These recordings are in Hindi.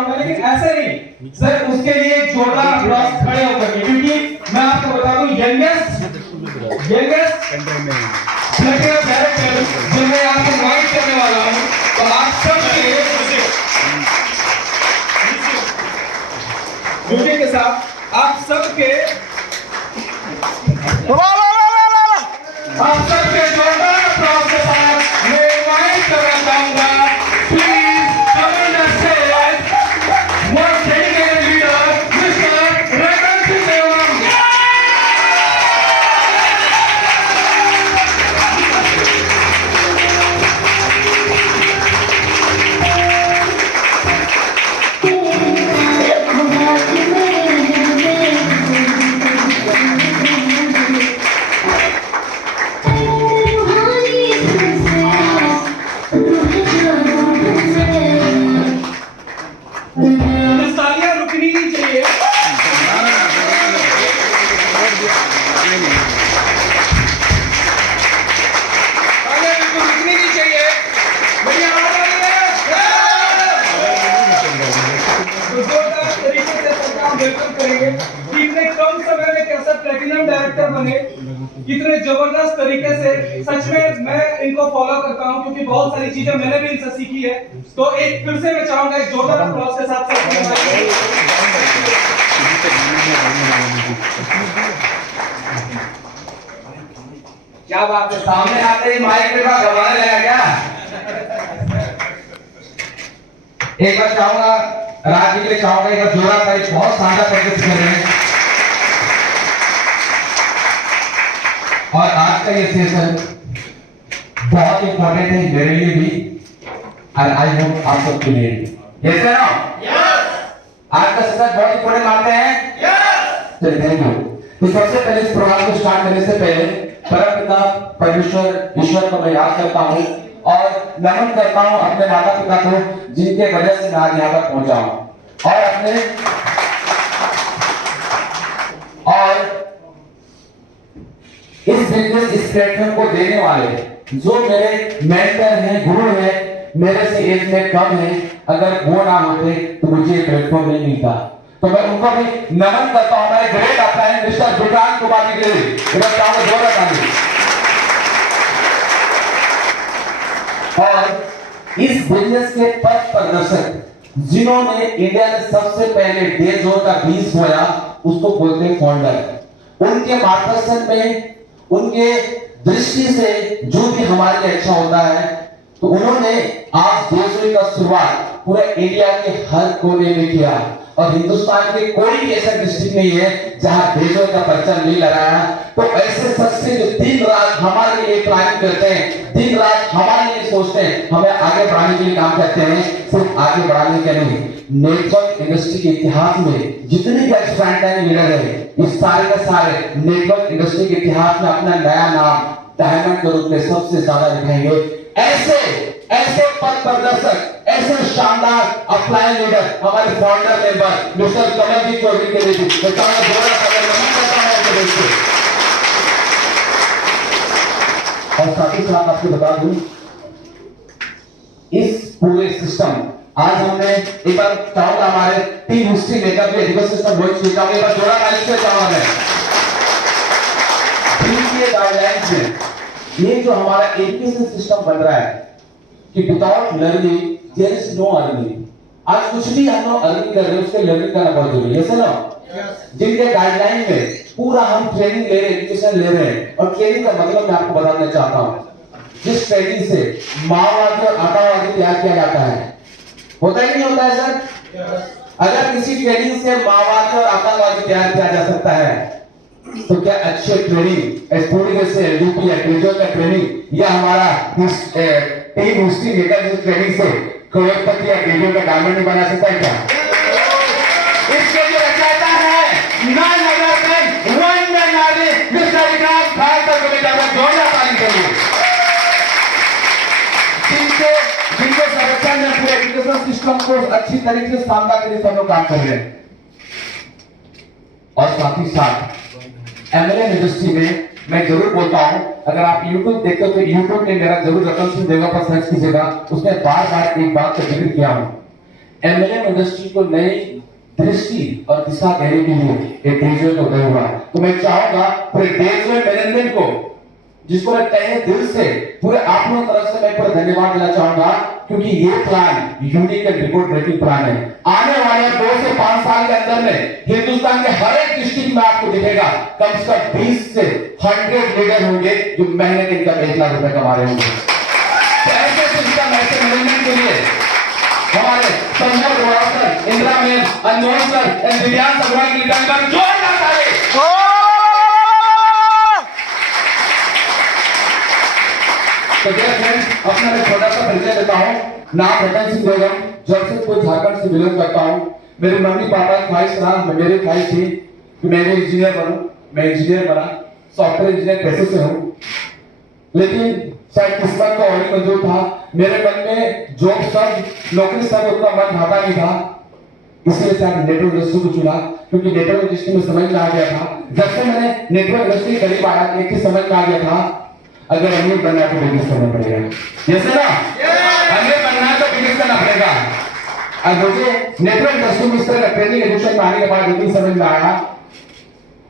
चाहूंगा, लेकिन ऐसे नहीं सर, उसके लिए जोरदार अप्लॉज खड़े होकर के, क्योंकि मैं आपको बता दूं यंगेस्ट डायरेक्टर जो मैं आपको इनवाइट करने वाला हूं, तो आप सबके म्यूजिक के साथ आप सबके जोरदार अप्लॉज के साथ मैं इनवाइट करना चाहूंगा, please come on the stage most dedicated leader mister Ratan Singh Dewang. तालियां रुकनी नहीं चाहिए। तालियां बिल्कुल रुकनी नहीं चाहिए। बढ़िया आवाज आ रही है। तो जोरदार तरीके से सबका हम वेलकम करेंगे कि इतने कम समय में कैसा प्लेटिनम डायरेक्टर बने, कितने जबरदस्त तरीके से। सच में मैं इनको फॉलो करता हूं क्योंकि बहुत सारी चीजें मैंने भी इनसे सीखी है। तो एक फिर से मैं चाहूंगा एक जोरदार अप्लॉज के साथ क्या बात है, सामने आते ही माइक पे बात गवाने लगा क्या? एक बार चाहूंगा राजीव के चाहूंगा एक बार जोरा का एक बहुत शानदार प्रदर्शन कर रहे हैं। और आज का ये सेशन बहुत इंपॉर्टेंट है मेरे लिए भी, और आई होप आप सबके लिए भी। यस सर, आज का सेशन बहुत इंपॉर्टेंट मानते हैं। चलिए थैंक यू। तो सबसे पहले इस प्रोग्राम को स्टार्ट करने से पहले परमपिता परमेश्वर ईश्वर को मैं याद करता हूँ और नमन करता हूँ अपने माता पिता को, जिनके वजह से मैं आज यहाँ तक पहुंचा हूँ। और इस बिजनेस इस प्लेटफॉर्म को देने वाले जो मेरे मेंटर हैं, गुरु हैं, मेरे से एज में कम है, अगर वो ना होते तो मुझे ये प्लेटफॉर्म नहीं मिलता। तो मैं उनको भी नमन करता हूं। हमारे great upline mister Vikrant Kumar ji के लिए जोरदार ताली। और इस बिजनेस के पथ प्रदर्शक जिन्होंने इंडिया में सबसे पहले डेजो का बीज बोया, उसको बोलते हैं फाउंडर। उनके मार्गदर्शन में, उनके दृष्टि से जो भी हमारे लिए अच्छा होता है, तो उन्होंने आज डेजो का शुरुआत पूरे इंडिया के हर कोने में किया। और हिंदुस्तान के कोई भी ऐसा डिस्ट्रिक्ट नहीं है जहां डेजो का परचम नहीं लहराया। तो ऐसे सस्ते जो दिन रात हमारे लिए प्लानिंग करते हैं, दिन रात हमारे लिए सोचते हैं, हमें आगे बढ़ाने के लिए काम करते हैं, सिर्फ आगे बढ़ाने के नहीं, नेटवर्क इंडस्ट्री के इतिहास में जितने भी फ्रंटलाइन लीडर है, इस सारे के सारे नेटवर्क इंडस्ट्री के इतिहास में अपना नया नाम डायमंड के रूप में सबसे ज्यादा लिखेंगे। ऐसे पथ प्रदर्शक, ऐसे शानदार अपलाइन लीडर हमारे founder member mister Kamaljeet Chaudhary के लिए और साथ ही साथ आपको बता दूं, इस पूरे सिस्टम आज हमने एक बार चाहूंगा हमारे टीम हिस्ट्री लेकर के एजुकेशन सिस्टम बहुत सीखा हूं। एक बार जोड़ा ताली से चाहूंगा मैं के गाइडलाइंस में ये जो हमारा एजुकेशन सिस्टम बन रहा है कि without learning there is no earning. आज कुछ भी हम लोग अर्निंग कर रहे हैं, उसके लर्निंग करना बहुत जरूरी है। ना जिनके गाइडलाइन में पूरा हम ट्रेनिंग ले रहे हैं, एजुकेशन ले रहे हैं, और ट्रेनिंग का मतलब मैं आपको बताना चाहता हूं, जिस ट्रेनिंग से माओवादी और आतंकवादी तैयार किया जाता है, होता ही नहीं होता है सर? अगर किसी ट्रेनिंग से माओवादी और आतंकवादी तैयार किया जा सकता है, तो क्या अच्छे ट्रेनिंग पूरी से यूपी या डेजो का ट्रेनिंग या हमारा टीम हिस्ट्री लेकर जिस ट्रेनिंग से करोड़पति या डेजो का डायमंड नहीं बना सकता है क्या? इसके लिए रचाता है ना नगर में वन नारी मिस्टर विकास भाई तक को लेकर जोरदार ताली करिए। जिनके संरक्षण में पूरे एजुकेशन सिस्टम को अच्छी तरीके से शानदार तरीके से हम लोग काम कर रहे हैं। और साथ ही साथ एमएलएन इंडस्ट्री में मैं जरूर बोलता हूं, अगर आप YouTube देखते हो तो YouTube में मेरा जरूर रतन सिंह देवा पर सर्च कीजिएगा, उसने बार बार एक बात का जिक्र किया हूं एमएलएम इंडस्ट्री को नई दृष्टि और दिशा देने के लिए एक देशों को गया हुआ। तो मैं चाहूंगा पूरे देश में मैनेजमेंट को, जिसको मैं तहे दिल से पूरे आप लोगों की तरफ से मैं पूरा धन्यवाद देना चाहूंगा, क्योंकि ये plan unique and record breaking plan है। आने वाले 2 से 5 साल के अंदर में हिंदुस्तान के हर एक डिस्ट्रिक्ट में आपको दिखेगा कम से कम 20 से 100 लीडर होंगे जो महीने के इनकम 1 लाख रुपए कमा रहे होंगे। तो ऐसे सिस्टम, ऐसे मैनेजमेंट के लिए हमारे Sanjay Gowaskar, Indira ma'am, Anmol sir and Divyang Agarwal की टंग पर जोरदार ताली। तो अपना मैं छोटा सा परिचय देता हूँ। नाम रतन सिंह बेगम, जमशेदपुर झारखंड से बिलोंग करता हूँ। मेरे मम्मी पापा की ख्वाहिश था, मेरी ख्वाहिश थी कि मैं भी इंजीनियर बनूं। मैं इंजीनियर बना, सॉफ्टवेयर इंजीनियर पैसे से हूँ, लेकिन शायद किस्मत का और मंजूर था। मेरे मन में जॉब सब, नौकरी सब उतना मन भाता नहीं था, इसलिए शायद नेटवर्क इंडस्ट्री को चुना, क्योंकि नेटवर्क इंडस्ट्री में समझ में आ गया था। जब से मैंने नेटवर्क इंडस्ट्री के करीब आया, एक ही समझ में आ गया था, अगर अमीर बनना है तो बिजनेस करना पड़ेगा। जैसे ना अमीर बनना है तो बिजनेस करना पड़ेगा। और मुझे नेटवर्क इंडस्ट्री में इस तरह का ट्रेनिंग एजुकेशन पाने के बाद यही समझ में आया,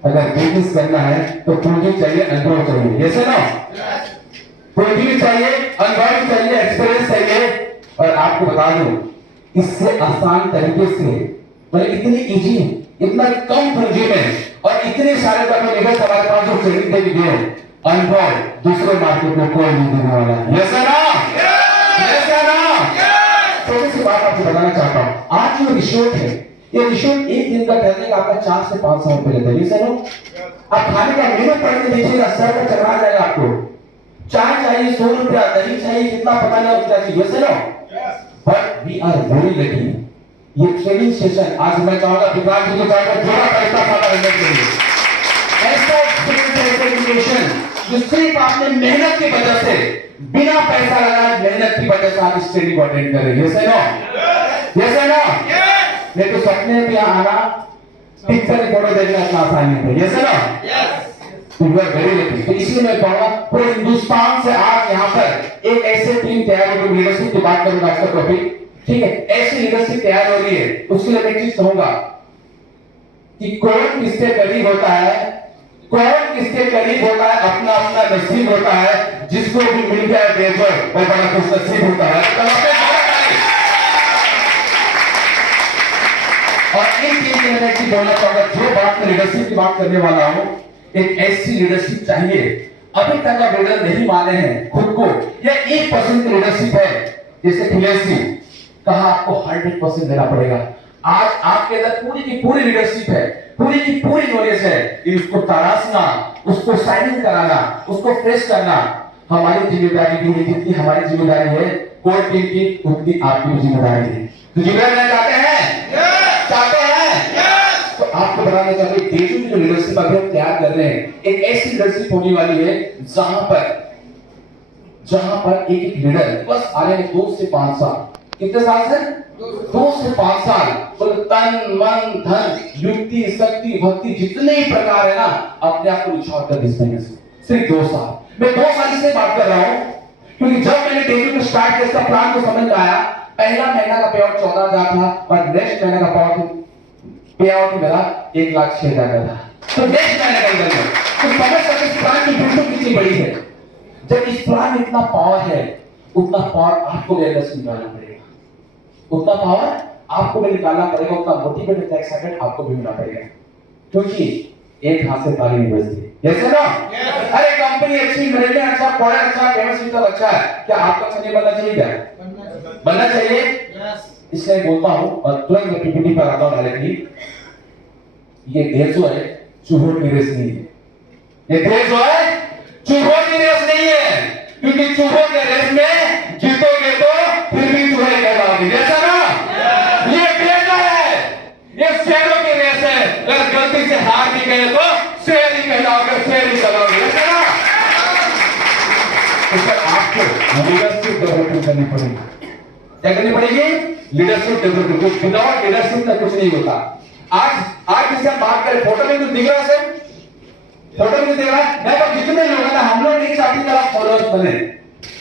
अगर बिजनेस करना है तो पूंजी चाहिए, अनुभव चाहिए। जैसे ना पूंजी भी चाहिए, अनुभव भी चाहिए, एक्सपीरियंस चाहिए। और आपको बता दूं, इससे आसान तरीके से, मतलब इतनी इजी, इतना कम पूंजी में और इतने सारे निवेश हमारे पास जो ट्रेनिंग दे दिए, अनुभव दूसरे मार्केट में कोई नहीं देने वाला है। यस ना? यस ना? छोटी सी बात आपको बताना चाहता हूँ। आज जो रिसोर्ट है, ये रिसोर्ट एक दिन का ठहरने का आपका 4 से 5 सौ रुपए लेता है। Yes no? आप खाने का मेनू पढ़ के देखिएगा, सर का चढ़ा जाएगा आपको। चाय चाहिए 100 रुपया, दही चाहिए कितना पता नहीं क्या चाहिए। Yes no? But we are very lucky. ये ट्रेनिंग सेशन आज मैं चाहूंगा विकास जी को चाहूंगा जोड़ा पैसा खाता रहने के लिए। ऐसा एजुकेशन जो सिर्फ आपने मेहनत की वजह से, बिना पैसा लगाए मेहनत की वजह से आप इस ट्रेनिंग को अटेंड कर रहे हैं। Yes no? Yes no? नहीं तो सपने में आना, पिक्चर फोटो देखना इतना आसान नहीं है। Yes no? You are very lucky. तो इसलिए मैं कहूंगा पूरे हिंदुस्तान से आज यहाँ पर एक ऐसे टीम तैयार हो, लीडरशिप की बात करूंगा आज का टॉपिक, ठीक है? ऐसी लीडरशिप तैयार हो रही है, उसके लिए मैं एक चीज कहूंगा कि कौन किसके करीब होता है, कौन किसके करीब होता है, अपना अपना नसीब होता है। जिसको भी मिल गया देवर वो बड़ा खुश नसीब होता है। और एक चीज मैं एक चीज बोलना चाहूंगा, जो बात में लीडरशिप की बात करने वाला हूं, एक ऐसी लीडरशिप चाहिए। अभी तक आप लीडर नहीं माने हैं खुद को, या 1% की लीडरशिप है, जैसे पीएससी कहा आपको 100% देना पड़ेगा। आज आपके अंदर पूरी की पूरी लीडरशिप है, पूरी की पूरी नॉलेज है, इसको तराशना, उसको शाइनिंग कराना, उसको फ्रेश करना हमारी जिम्मेदारी भी है। जितनी हमारी जिम्मेदारी है कोर टीम की, उतनी आपकी भी जिम्मेदारी है। तो जिम्मेदारी चाहते हैं? चाहते हैं? तो आपको बताना चाहते हैं, देशों की जो लीडरशिप अभी हम तैयार कर रहे हैं, एक ऐसी लीडरशिप होने वाली है जहां पर एक एक लीडर बस आने में 2 से 5 साल, कितने साल से? 2 से 5 साल, तो तन मन धन युक्ति शक्ति भक्ति जितने ही प्रकार है ना, अपने आप को निछावर कर दें। सिर्फ 2 साल, मैं 2 साल से बात कर रहा हूं, क्योंकि जब मैंने डेली में स्टार्ट किया, इसका प्लान को समझ में आया। पहला महीना का पे आउट 14,000 था और नेक्स्ट महीने का पे आउट मेरा 1,06,000 का था। तो नेक्स्ट महीने का तो समझ सकते इस प्लान की इम्पोर्टेंस कितनी बड़ी है। जब इस प्लान में इतना पावर है, उतना पावर आपको भी अंदर से निकालना पड़ेगा, उतना पावर आपको भी निकालना पड़ेगा, उतना मोटिवेटेड एक्साइटेड आपको भी होना पड़ेगा, क्योंकि एक हाथ से ताली नहीं बजती। जैसे ना अरे कंपनी अच्छी, मैनेजमेंट अच्छा, प्रोडक्ट अच्छा, पेमेंट सिस्टम अच्छा है, क्या आपका अच्छा नहीं बनना चाहिए? क्या बनना चाहिए? इसलिए बोलता हूं और तुरंत मैं पीपीटी पर आता हूं डायरेक्टली। ये देश जो है चूहों की रेस नहीं है, ये देश जो है चूहों की रेस नहीं है, क्योंकि चूहों के रेस में जीतोगे तो फिर भी चूहे कहलाओगे। जैसा ना ये देश है, ये शेरों की रेस है, अगर गलती से हार भी गए तो शेर ही कहलाओगे, शेर ही कहलाओगे। जैसा ना आपको लीडरशिप डेवलपमेंट करनी पड़ेगी। क्या करनी पड़ेगी? Leadership development. विदाउट लीडरशिप का कुछ नहीं होता। आज जिससे हम बात करें, फोटो में कुछ दिख रहा है सर? फोटो में दिख रहा है नहीं, तो जितने लोग हैं ना, हम लोग नहीं चाहते कि आप फॉलोअर्स बने,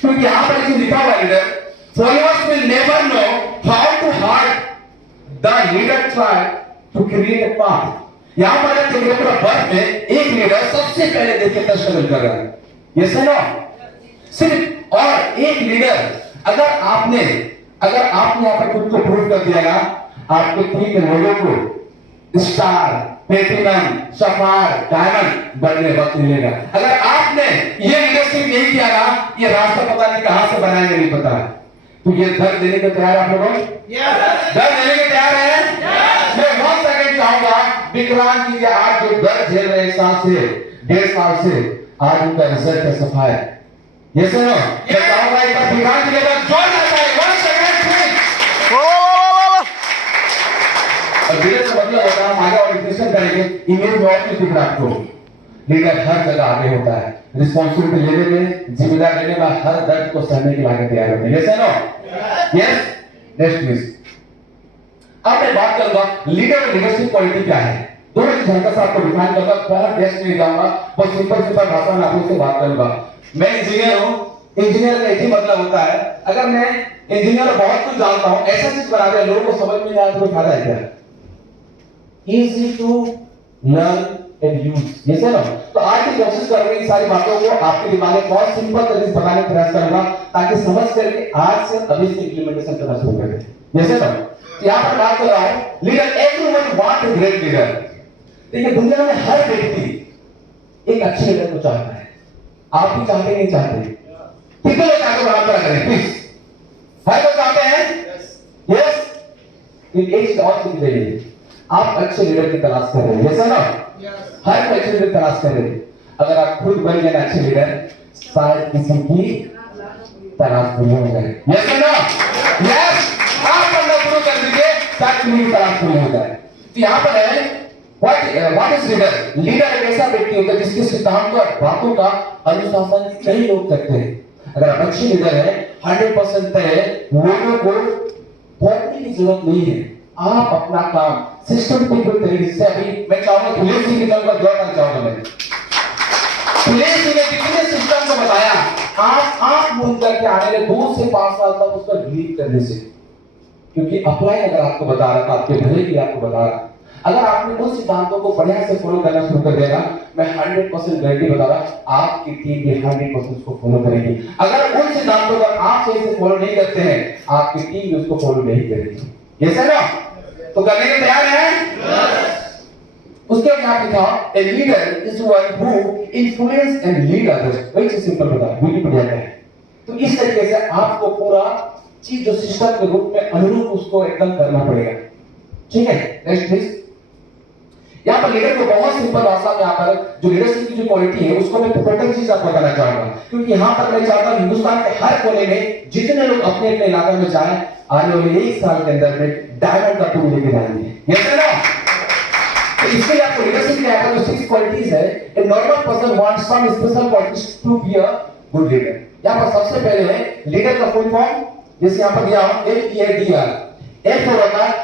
क्योंकि यहाँ पर लिखा हुआ leader followers will never know how to hard the leader tried to create a path. यहां पर आप देखिए पूरा बर्फ में एक लीडर सबसे पहले देखिए स्ट्रगल कर रहा है, यस है ना? सिर्फ और एक लीडर, अगर आपने यहां पर खुद को प्रूव कर दिया ना, आपके 3 लोगों को स्टार, प्लेटिनम, सफायर, डायमंड बनने वक्त मिलेगा। अगर आपने ये लीडरशिप नहीं किया ना, ये रास्ता पता नहीं कहां से बनाएंगे नहीं पता। तो ये दर्द देने को तैयार आप लोगों? दर्द देने को तैयार है? मैं 1 सेकंड चाहूंगा, विक्रांत जी आज जो दर्द झेल रहे 1.5 साल से, आज उनका रिजल्ट है सफायर, यस है ना? मैं चाहूंगा एक बार विक्रांत जी के बाद जोर लगाए 1 सेकंड प्लीज। और धीरे से मतलब होता है, हम आगे और डिस्कशन करेंगे, इमेज में और कुछ दिख रहा है आपको। लीडर हर जगह आगे होता है, रिस्पॉन्सिबिलिटी लेने में, जिम्मेदार लेने में, हर दर्द को सहने के लिए तैयार होते हैं, यस है ना? Yes, next please. अब मैं बात करूंगा लीडर और लीडरशिप क्वालिटी क्या है, दोनों चीज हल्का सा आपको डिफाइन करूंगा, बहुत डेप्थ में जाऊंगा, बस सिंपल भाषा में आपसे बात करूंगा। मैं इंजीनियर हूं, इंजीनियर का एक ही मतलब होता है, अगर मैं इंजीनियर बहुत कुछ जानता हूं, ऐसा चीज बना दिया लोगों को समझ में नहीं आया तो फायदा है क्या? Easy to learn and use, yes है ना? तो आज की कोशिश करूंगा इन सारी बातों को आपके दिमाग में बहुत सिंपल तरीके से बताने का प्रयास करूंगा, ताकि समझ करके आज से अभी से इंप्लीमेंटेशन करना शुरू करें, यस है ना? यहां पर बात कर रहा हूं leader, everyone want a great leader. देखिए दुनिया में हर व्यक्ति एक अच्छे लीडर को चाहता है, आप भी चाहते नहीं चाहते? कितने लोग चाहते हैं? बात करें प्लीज, हर कोई चाहते हैं? यस। एक चीज और सीख लीजिए, आप अच्छे लीडर की तलाश कर रहे हैं, यस है ना? हर कोई अच्छे लीडर तलाश कर रहे हैं। अगर आप खुद बन गए अच्छे लीडर, शायद किसी की तलाश पूरी हो जाए, यस है ना? यस, आप बनना शुरू कर दीजिए, शायद किसी की तलाश पूरी हो जाए। तो यहाँ पर है व्हाट इज लीडर? लीडर एक ऐसा व्यक्ति होता है जिसके सिद्धांत और बातों का अनुशासन कई लोग करते हैं। अगर आप अच्छे लीडर हैं, 100% तय, लोगों को भोगने की जरूरत नहीं है, आप अपना काम सिस्टमेटिक तरीके से, अभी मैं चाहूंगा पुलिस की निकल कर जोड़ना चाहूंगा, मैं पुलिस ने कितने सिस्टम को बताया, आप आंख मूंद करके आने लगे 2 से 5 साल तक उसको बिलीव करने से, क्योंकि अप्लाई अगर आपको बता रहा था, आपके भले के लिए आपको बता रहा, अगर आपने उन सिद्धांतों को बढ़िया से फॉलो करना शुरू कर देगा, मैं 100% गारंटी बता रहा, आपकी टीम भी 100% उसको फॉलो करेगी। अगर उन सिद्धांतों को आप सही से फॉलो नहीं करते हैं, आपकी टीम भी उसको फॉलो नहीं करेगी, यस है ना? तो करने के तैयार हैं? उसके बाद क्या लिखा? A leader is one who influence and lead others। वही चीज सिंपल बता, विकिपीडिया में है। तो इस तरीके से आपको पूरा चीज जो सिस्टम के रूप में अनुरूप उसको एकदम करना पड़ेगा, ठीक है? Next please. यहाँ पर लीडर को बहुत सिंपल भाषा में यहाँ पर जो लीडरशिप की जो क्वालिटी है उसको मैं टोटल चीज आपको बताना चाहूंगा, क्योंकि यहाँ पर मैं चाहता हूँ हिंदुस्तान के हर कोने में जितने लोग अपने अपने इलाके में जाएं, आने वाले 1 साल के अंदर में डायमंड का टूल लेके जाएंगे, यस है ना? तो इसलिए आपको लीडरशिप के यहाँ जो 6 क्वालिटीज है, a normal person wants some special qualities to be a good leader. यहाँ पर सबसे पहले है लीडर का फुल फॉर्म, जैसे यहाँ पर दिया हूं LEADR। A for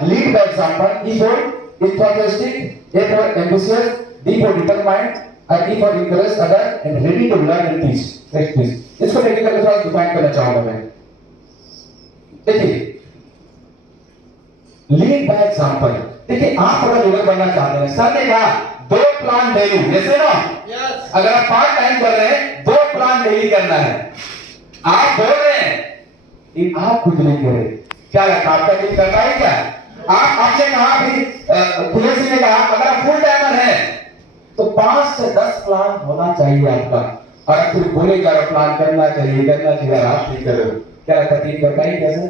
lead by example, E for enthusiastic, A for ambitious, D for determined, और E for encourage other and ready to learn and teach। Next please. इसको टेक्निकल में थोड़ा डिफाइन करना चाहूंगा मैं। देखिए लीड बाय एग्जांपल, देखिए आप अगर लीडर बनना चाहते हैं, सर ने कहा 2 प्लान डेली, जैसे ना अगर आप पार्ट टाइम कर रहे हैं 2 प्लान डेली करना है, आप बोल रहे हैं लेकिन आप खुद नहीं कर रहे, क्या लगता है आपका कुछ करना है क्या? आपने कहा भी पुलिस ने कहा अगर आप फुल टाइमर है तो 5 से 10 प्लान होना चाहिए आपका, और आप फिर बोलेगा प्लान करना चाहिए आप नहीं कर रहे हो, क्या लगता है करना ही कैसे?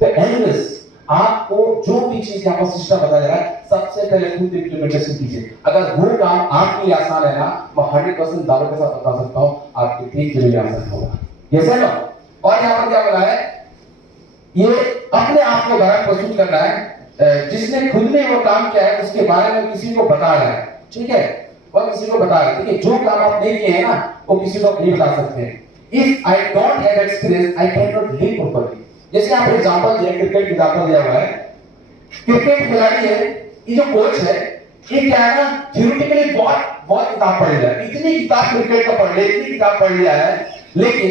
तो एनीवेज आपको जो भी चीज यहाँ पर सिस्टम बताया जा रहा है, सबसे पहले खुद इंप्लीमेंटेशन कीजिए। अगर वो काम आपके लिए आसान है ना, मैं 100% दावे के साथ बता सकता हूँ आपकी टीम के लिए आसान होगा, यस है ना? और यहाँ पर क्या बोला है, ये अपने आप को बराबर प्रस्तुत कर रहा है, जिसने खुद ने वो काम किया है उसके बारे में किसी को बता रहा है, ठीक है? और किसी को बता रहा है, देखिए जो काम आप नहीं किए हैं ना वो किसी को नहीं बता सकते हैं। If I don't have experience I can not lead properly. जैसे यहाँ पर एग्जांपल दिया, क्रिकेट एग्जांपल दिया हुआ है, क्रिकेट खिलाड़ी है, ये जो कोच है, ये क्या है ना, थ्योरेटिकली बहुत किताब पढ़ लिया, इतनी किताब क्रिकेट का पढ़ लिया, इतनी किताब पढ़ लिया है, लेकिन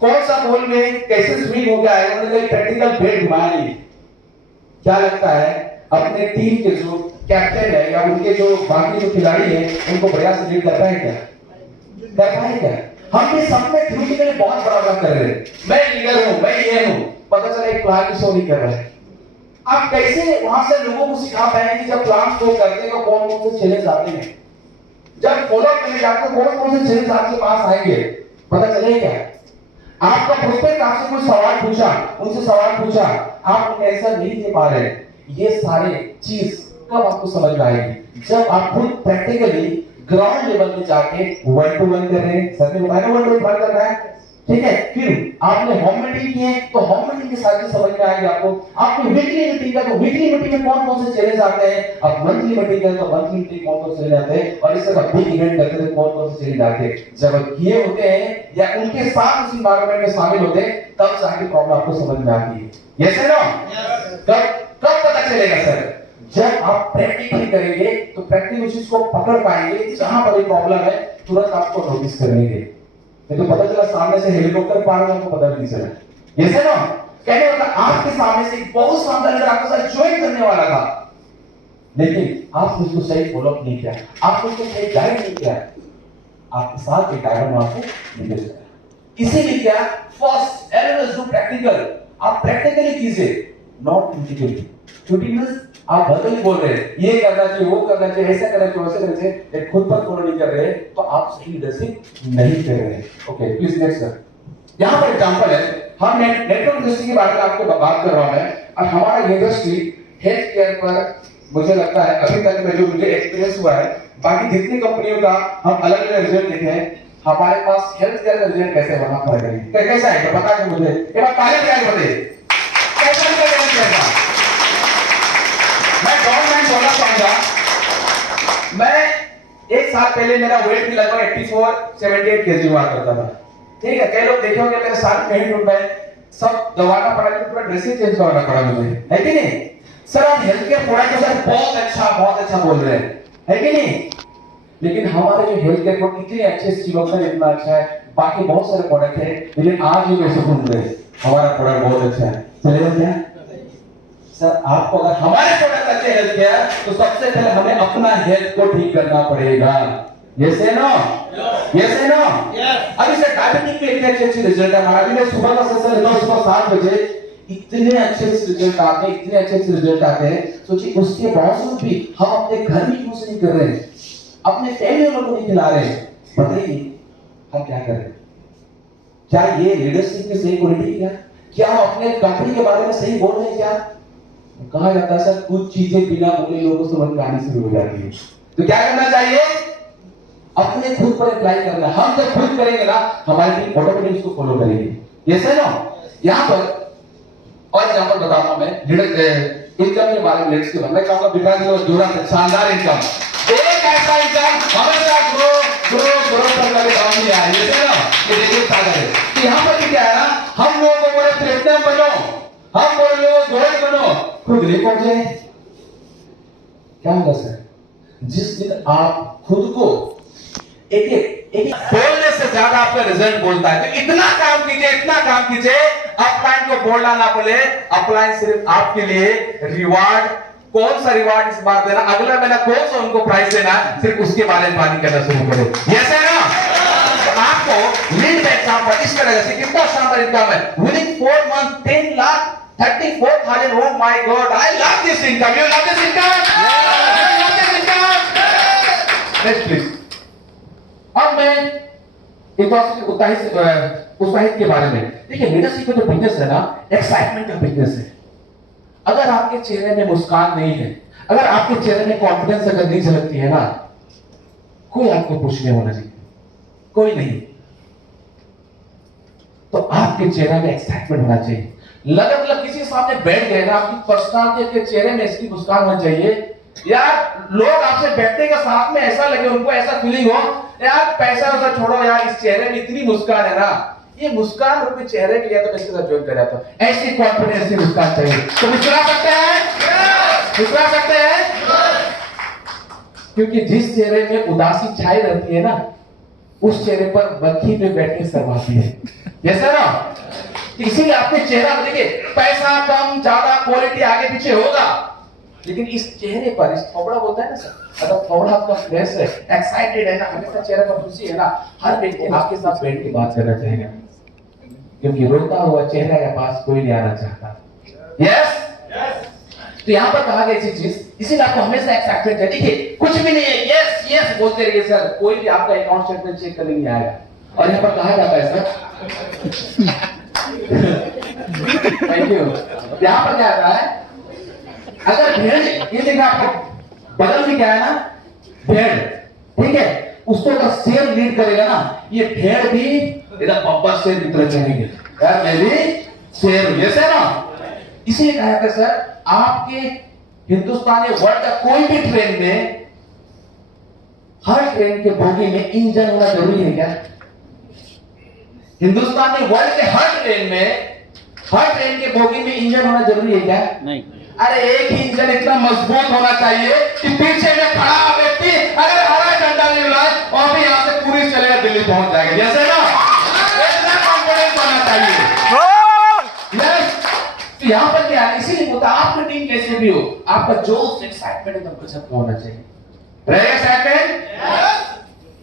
कौन सा बॉल में कैसे स्विंग हो गया है उन्होंने प्रैक्टिकल बैट घुमाया नहीं। क्या लगता है अपने टीम के जो कैप्टन है या उनके जो बाकी जो खिलाड़ी है उनको बढ़िया से लीड कर पाए क्या? कर पाए क्या? हम भी सब में थ्योरेटिकली बहुत बड़ा काम कर रहे हैं, मैं लीडर हूं, मैं ये हूं, पता चला एक प्लान की शो नहीं कर रहा है। आप कैसे वहां से लोगों को सिखा पाएंगे कि जब प्लान शो करते हैं तो कौन कौन से चैलेंज आते हैं, जब फॉलो करने जाते हैं कौन कौन से चैलेंज आपके पास आएंगे, पता चलेगा क्या? आपका प्रोस्पेक्ट आपसे कोई सवाल पूछा, उनसे सवाल पूछा, आप उन्हें आंसर नहीं दे पा रहे, ये सारे चीज कब आपको समझ में आएगी? जब आप खुद प्रैक्टिकली ग्राउंड लेवल में जाके 1-to-1 कर रहे हैं, सर ने बताया 1-to-1 कर रहा है, ठीक है? फिर आपने होम मीटिंग की है तो होम मीटिंग के साथ समझ में आएगी आपको। आपने वीकली मीटिंग का तो वीकली मीटिंग में कौन कौन से चैलेंज आते हैं, अब मंथली मीटिंग करें तो मंथली मीटिंग कौन कौन से चैलेंज आते हैं, और इस तरह बिग इवेंट करते हैं कौन कौन से चैलेंज आते हैं। जब ये होते हैं या उनके साथ उस एनवायरनमेंट में शामिल होते हैं तब जाके प्रॉब्लम आपको समझ में आती है। यस है ना? कब कब पता चलेगा सर? जब आप प्रैक्टिकली करेंगे तो प्रैक्टिकल चीज को पकड़ पाएंगे, जहां पर प्रॉब्लम है तुरंत आपको नोटिस करेंगे। तो पता चला सामने से हेलीकॉप्टर पार हुआ, आपको पता भी नहीं चला। ये है ना? कहने वाला आपके सामने से बहुत शानदार लीडर आपके साथ ज्वाइन करने वाला था, लेकिन आपने उसको सही फॉलो अप नहीं किया, आपने उसको सही गाइड नहीं किया, आपके साथ एक डायग्राम आपको निकल जाएगा। इसीलिए क्या फर्स्ट एलिमेंट डू प्रैक्टिकल, आप प्रैक्टिकली कीजिए, नॉट थ्योरेटिकली। थ्योरेटिकल आप वर्बली बोल रहे हैं, ये करना चाहिए, वो करना चाहिए, ऐसा करना चाहिए, वैसे करना चाहिए, खुद पर फॉलो नहीं कर रहे तो आप सही लीडरशिप नहीं कर रहे। Okay please next sir. यहां पर एग्जांपल है, हम नेटवर्क इंडस्ट्री के बारे में आपको बात कर रहा हूं मैं, और हमारा इंडस्ट्री हेल्थ केयर पर मुझे लगता है अभी तक में जो मुझे एक्सपीरियंस हुआ है, बाकी जितनी कंपनियों का हम अलग अलग रिजल्ट देखे हैं, हमारे पास हेल्थ केयर का रिजल्ट कैसे वहां पर है, कैसा है बता दो मुझे एक बार, ताले क्या बताइए कैसा निकल। मैं गवर्नमेंट बोलना चाहूंगा, मैं एक साल पहले मेरा वेट भी लगभग 84-78 केजी हुआ करता था, ठीक है? कई लोग देखे होंगे मेरे साथ में हिट में सब दवाना पड़ा, पूरा ड्रेसिंग चेंज करना पड़ा मुझे, है कि नहीं? सर आप हेल्थ केयर प्रोडक्ट के साथ बहुत अच्छा बोल रहे हैं, है कि नहीं? लेकिन हमारे जो हेल्थ केयर प्रोडक्ट इतने अच्छे चीजों का इतना अच्छा है, बाकी बहुत सारे प्रोडक्ट है, लेकिन आज भी कैसे घूम रहे हमारा प्रोडक्ट बहुत अच्छा है, चलेगा क्या? सर आपको अगर हमारे प्रोडक्ट अच्छे हेल्थ केयर तो सबसे पहले हमें अपना हेल्थ को ठीक करना पड़ेगा। यस है ना? यस है ना? अभी से डायबिटिक पे इतने अच्छे रिजल्ट है हमारा, अभी मैं सुबह का सेशन लेता हूं, सुबह 7 बजे इतने अच्छे रिजल्ट आते हैं, इतने अच्छे रिजल्ट आते हैं। सोचिए उसके बावजूद भी हम अपने घर में क्यों से नहीं कर रहे हैं, अपने फैमिली वालों को नहीं खिला रहे हैं, बताइए हम क्या कर रहे हैं? क्या ये लीडरशिप की सही क्वालिटी है? क्या हम अपने कंपनी के बारे में सही बोल रहे हैं? क्या कहा जाता है सर कुछ चीजें बिना बोले लोगों को समझ में आनी शुरू हो जाती है, तो क्या करना चाहिए? अपने खुद पर अप्लाई करना। हम जब खुद करेंगे ना हमारी टीम ऑटोमेटिक इसको फॉलो करेगी। ये सही ना? यहाँ पर और एग्जांपल बताता हूं मैं लीडर इनकम के बारे में, लीडर्स के बारे में चाहूंगा विकास जी और जोड़ा शानदार इनकम, एक ऐसा इनकम हमेशा ग्रो करने वाले काम नहीं आया। ये सही ना? ये देखिए सागर है कि यहाँ पर क्या है ना, हम लोगों को बोले प्लेटिनम बनो, हम बोल रहे हो गोल्ड बनो, खुद नहीं पहुंचे। क्या होगा सर? जिस दिन आप खुद को एक बोलने से ज्यादा आपका रिजल्ट बोलता है, तो इतना काम कीजिए, अपलाइन को बोलना ना बोले, अपलाइन सिर्फ आपके लिए रिवार्ड, कौन सा रिवार्ड इस बार देना, अगला महीना कौन सा उनको प्राइस देना, सिर्फ उसके बारे में बात करना शुरू करें। यस है ना? तो आपको लीड का एग्जांपल इस तरह से कितना शानदार इनकम है, within 4 month 10 lakh 34,000। Oh my God, I love this income. You love this income? You love this income? Next please. अब मैं उत्साहित के बारे में, देखिए लीडरशिप का जो बिजनेस है ना, एक्साइटमेंट का बिजनेस है। अगर आपके चेहरे में मुस्कान नहीं है, अगर आपके चेहरे में कॉन्फिडेंस अगर नहीं झलकती है ना, कोई आपको पूछने वाला नहीं, कोई नहीं, तो आपके चेहरे में एक्साइटमेंट होना चाहिए। मतलब किसी के सामने बैठ गए ना, आपकी पर्सनालिटी के चेहरे में इसकी मुस्कान होनी चाहिए यार, लोग आपसे बैठने के साथ में ऐसा लगे, उनको ऐसा फीलिंग हो यार पैसा वैसा छोड़ो यार, इस चेहरे में इतनी मुस्कान है ना, ये मुस्कान रूपी चेहरे के लिए तो मैं इसके साथ ज्वाइन कर जाता हूं। ऐसी कॉन्फिडेंस की मुस्कान चाहिए। तो मुस्कुरा सकते हैं, मुस्कुरा सकते हैं, क्योंकि जिस चेहरे में उदासी छाई रहती है ना, उस चेहरे पर मक्खी पे बैठने शर्माती है। जैसा ना, इसीलिए अपने चेहरा देखिए, पैसा कम ज्यादा क्वालिटी आगे पीछे होगा, लेकिन इस चेहरे पर, इस थोबड़ा बोलता है ना सर, अगर थोबड़ा आपका फ्रेश है, एक्साइटेड है ना, हमेशा चेहरे पर खुशी है ना, हर व्यक्ति आपके साथ बैठ के बात करना चाहेगा, क्योंकि रोता हुआ चेहरा के पास कोई नहीं आना चाहता। यस, तो यहाँ पर कहा गया चीज, इसीलिए आपको हमेशा एक्साइटमेंट है। देखिए कुछ भी नहीं है, यस यस बोलते रहिए सर, कोई भी आपका अकाउंट स्टेटमेंट चेक करने नहीं आएगा। और यहाँ पर कहा जाता है सर, थैंक यू, यहाँ पर क्या आता है, अगर भेड़, ये देखा आपको बगल में क्या है ना, भेड़, ठीक है, उसको अगर शेर लीड करेगा ना, ये भेड़ भी एकदम बब्बर शेर की तरह चलेंगे, यार मैं भी शेर हूं, ये है ना। इसीलिए कहा जाता है सर, आपके हिंदुस्तान या वर्ल्ड का कोई भी ट्रेन में, हर ट्रेन के बोगी में इंजन होना जरूरी है क्या? हिंदुस्तान में वर्ल्ड के हर ट्रेन में, हर ट्रेन के बोगी में इंजन होना जरूरी है क्या? नहीं। अरे एक ही इंजन इतना मजबूत होना चाहिए कि पीछे में खड़ा व्यक्ति अगर हवाई डंडा नहीं उड़ाए और भी यहां से पूरी चलेगा, दिल्ली पहुंच जाएगा, जैसे ना, इतना कॉन्फिडेंस होना चाहिए। यस, तो यहां पर क्या है, इसीलिए होता है आपकी टीम कैसे भी हो, आपका जोश, एक्साइटमेंट एकदम गजब का होना चाहिए। रहेगा एक्साइटमेंट?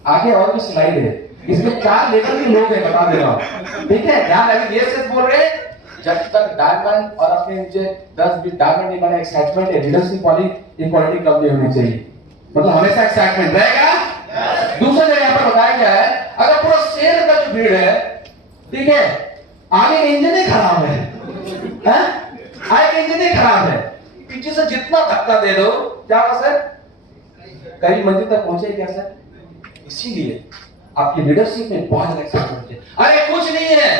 आगे और भी स्लाइड है, इसमें 4 लेवल के लोग हैं, बता दे रहा हूं, ठीक है, ध्यान रखिए। यस बोल रहे हैं, जब तक डायमंड और अपने नीचे 10-20 डायमंड नहीं बने, एक्साइटमेंट है, लीडरशिप वाली इक्वालिटी कम नहीं होनी चाहिए, मतलब हमेशा एक्साइटमेंट रहेगा। दूसरा जगह यहाँ पर बताया गया है, अगर पूरा शेर का जो भीड़ है, ठीक है, आगे का इंजन ही खराब है, आगे का इंजन ही खराब है, पीछे से जितना धक्का दे दो, क्या होगा सर, कहीं मंजिल तक पहुंचे क्या सर? इसीलिए आपकी लीडरशिप में बहुत ज्यादा एक्साइटमेंट है। अरे कुछ नहीं है,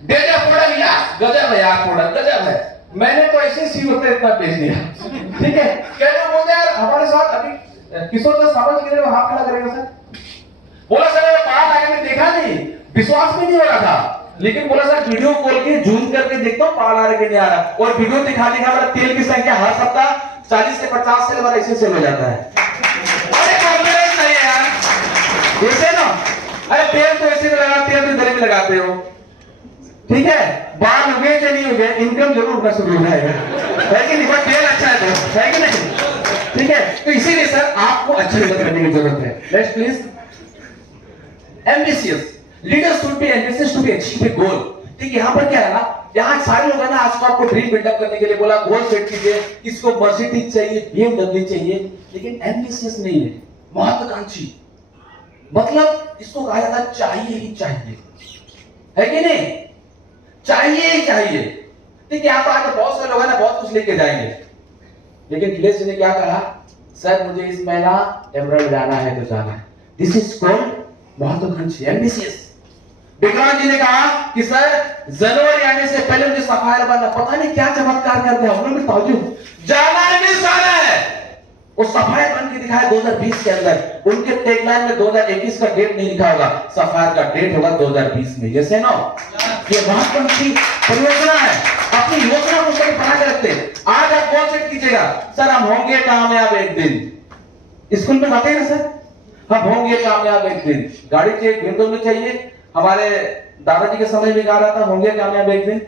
दे दे प्रोडक्ट, यार गजब है, यार प्रोडक्ट गजब है, मैंने तो ऐसे सी होते इतना बेच दिया, ठीक है, कहने बोलते यार हमारे साथ अभी किशोर सर समझ के लिए हाथ खड़ा करेगा सर, बोला सर मैं पार आगे में देखा नहीं, विश्वास भी नहीं हो रहा था, लेकिन बोला सर वीडियो कॉल के जूम करके देखता हूं पार आ रहा है कि नहीं आ रहा, और वीडियो दिखा वाला तेल की संख्या हर सप्ताह 40 से 50 सेल वाला ऐसे सेल हो जाता है। अरे कॉन्फिडेंस नहीं है यार, ऐसे ना, अरे तेल तो ऐसे में लगाते हो, इधर में लगाते हो, ठीक है, बाल उगे या नहीं उगे, इनकम जरूर होना शुरू हो जाएगा, है कि नहीं, बट तेल अच्छा है तो, है कि नहीं, ठीक है, तो इसीलिए सर आपको अच्छी मदद करने की जरूरत है। Next please, ambitious leaders should be ambitious to be achieve a goal, ठीक है, यहाँ पर क्या है ना, यहाँ सारे लोग है ना, आज तो आपको ड्रीम बिल्डअप करने के लिए बोला, गोल सेट कीजिए, इसको मर्सिडीज चाहिए, BMW चाहिए, लेकिन एम्बिशियस नहीं है, महत्वाकांक्षी, मतलब इसको कहा जाता है चाहिए ही चाहिए, है कि नहीं, चाहिए ही चाहिए, ठीक है। यहाँ पर आके बहुत सारे लोग हैं ना, बहुत कुछ लेके जाएंगे, लेकिन खिलेश जी ने क्या कहा, सर मुझे इस महीना एमराल्ड जाना है तो जाना है, दिस इज कॉल्ड महत्वाकांक्षी, एम्बिशियस। विक्रांत जी ने कहा कि सर जनवरी आने से पहले मुझे सफायर बनना, पता नहीं क्या चमत्कार कर दिया उन्होंने, बावजूद जाना है, मिस जाना है, वो सफायर बन के दिखाया 2020 के अंदर, उनके टैगलाइन में 2021 का डेट नहीं लिखा होगा, सफायर का डेट होगा 2020 में, यस है नो, ये महत्वाकांक्षी परियोजना है, अपनी योजना को कभी बना के रखते हैं। आज आप कौन सेट कीजिएगा, सर हम होंगे कामयाब एक दिन, स्कूल में बातें ना सर, हम होंगे कामयाब एक दिन, गाड़ी चाहिए, विंडो में चाहिए, हमारे दादाजी के समय में गा रहा था होंगे कामयाब एक दिन,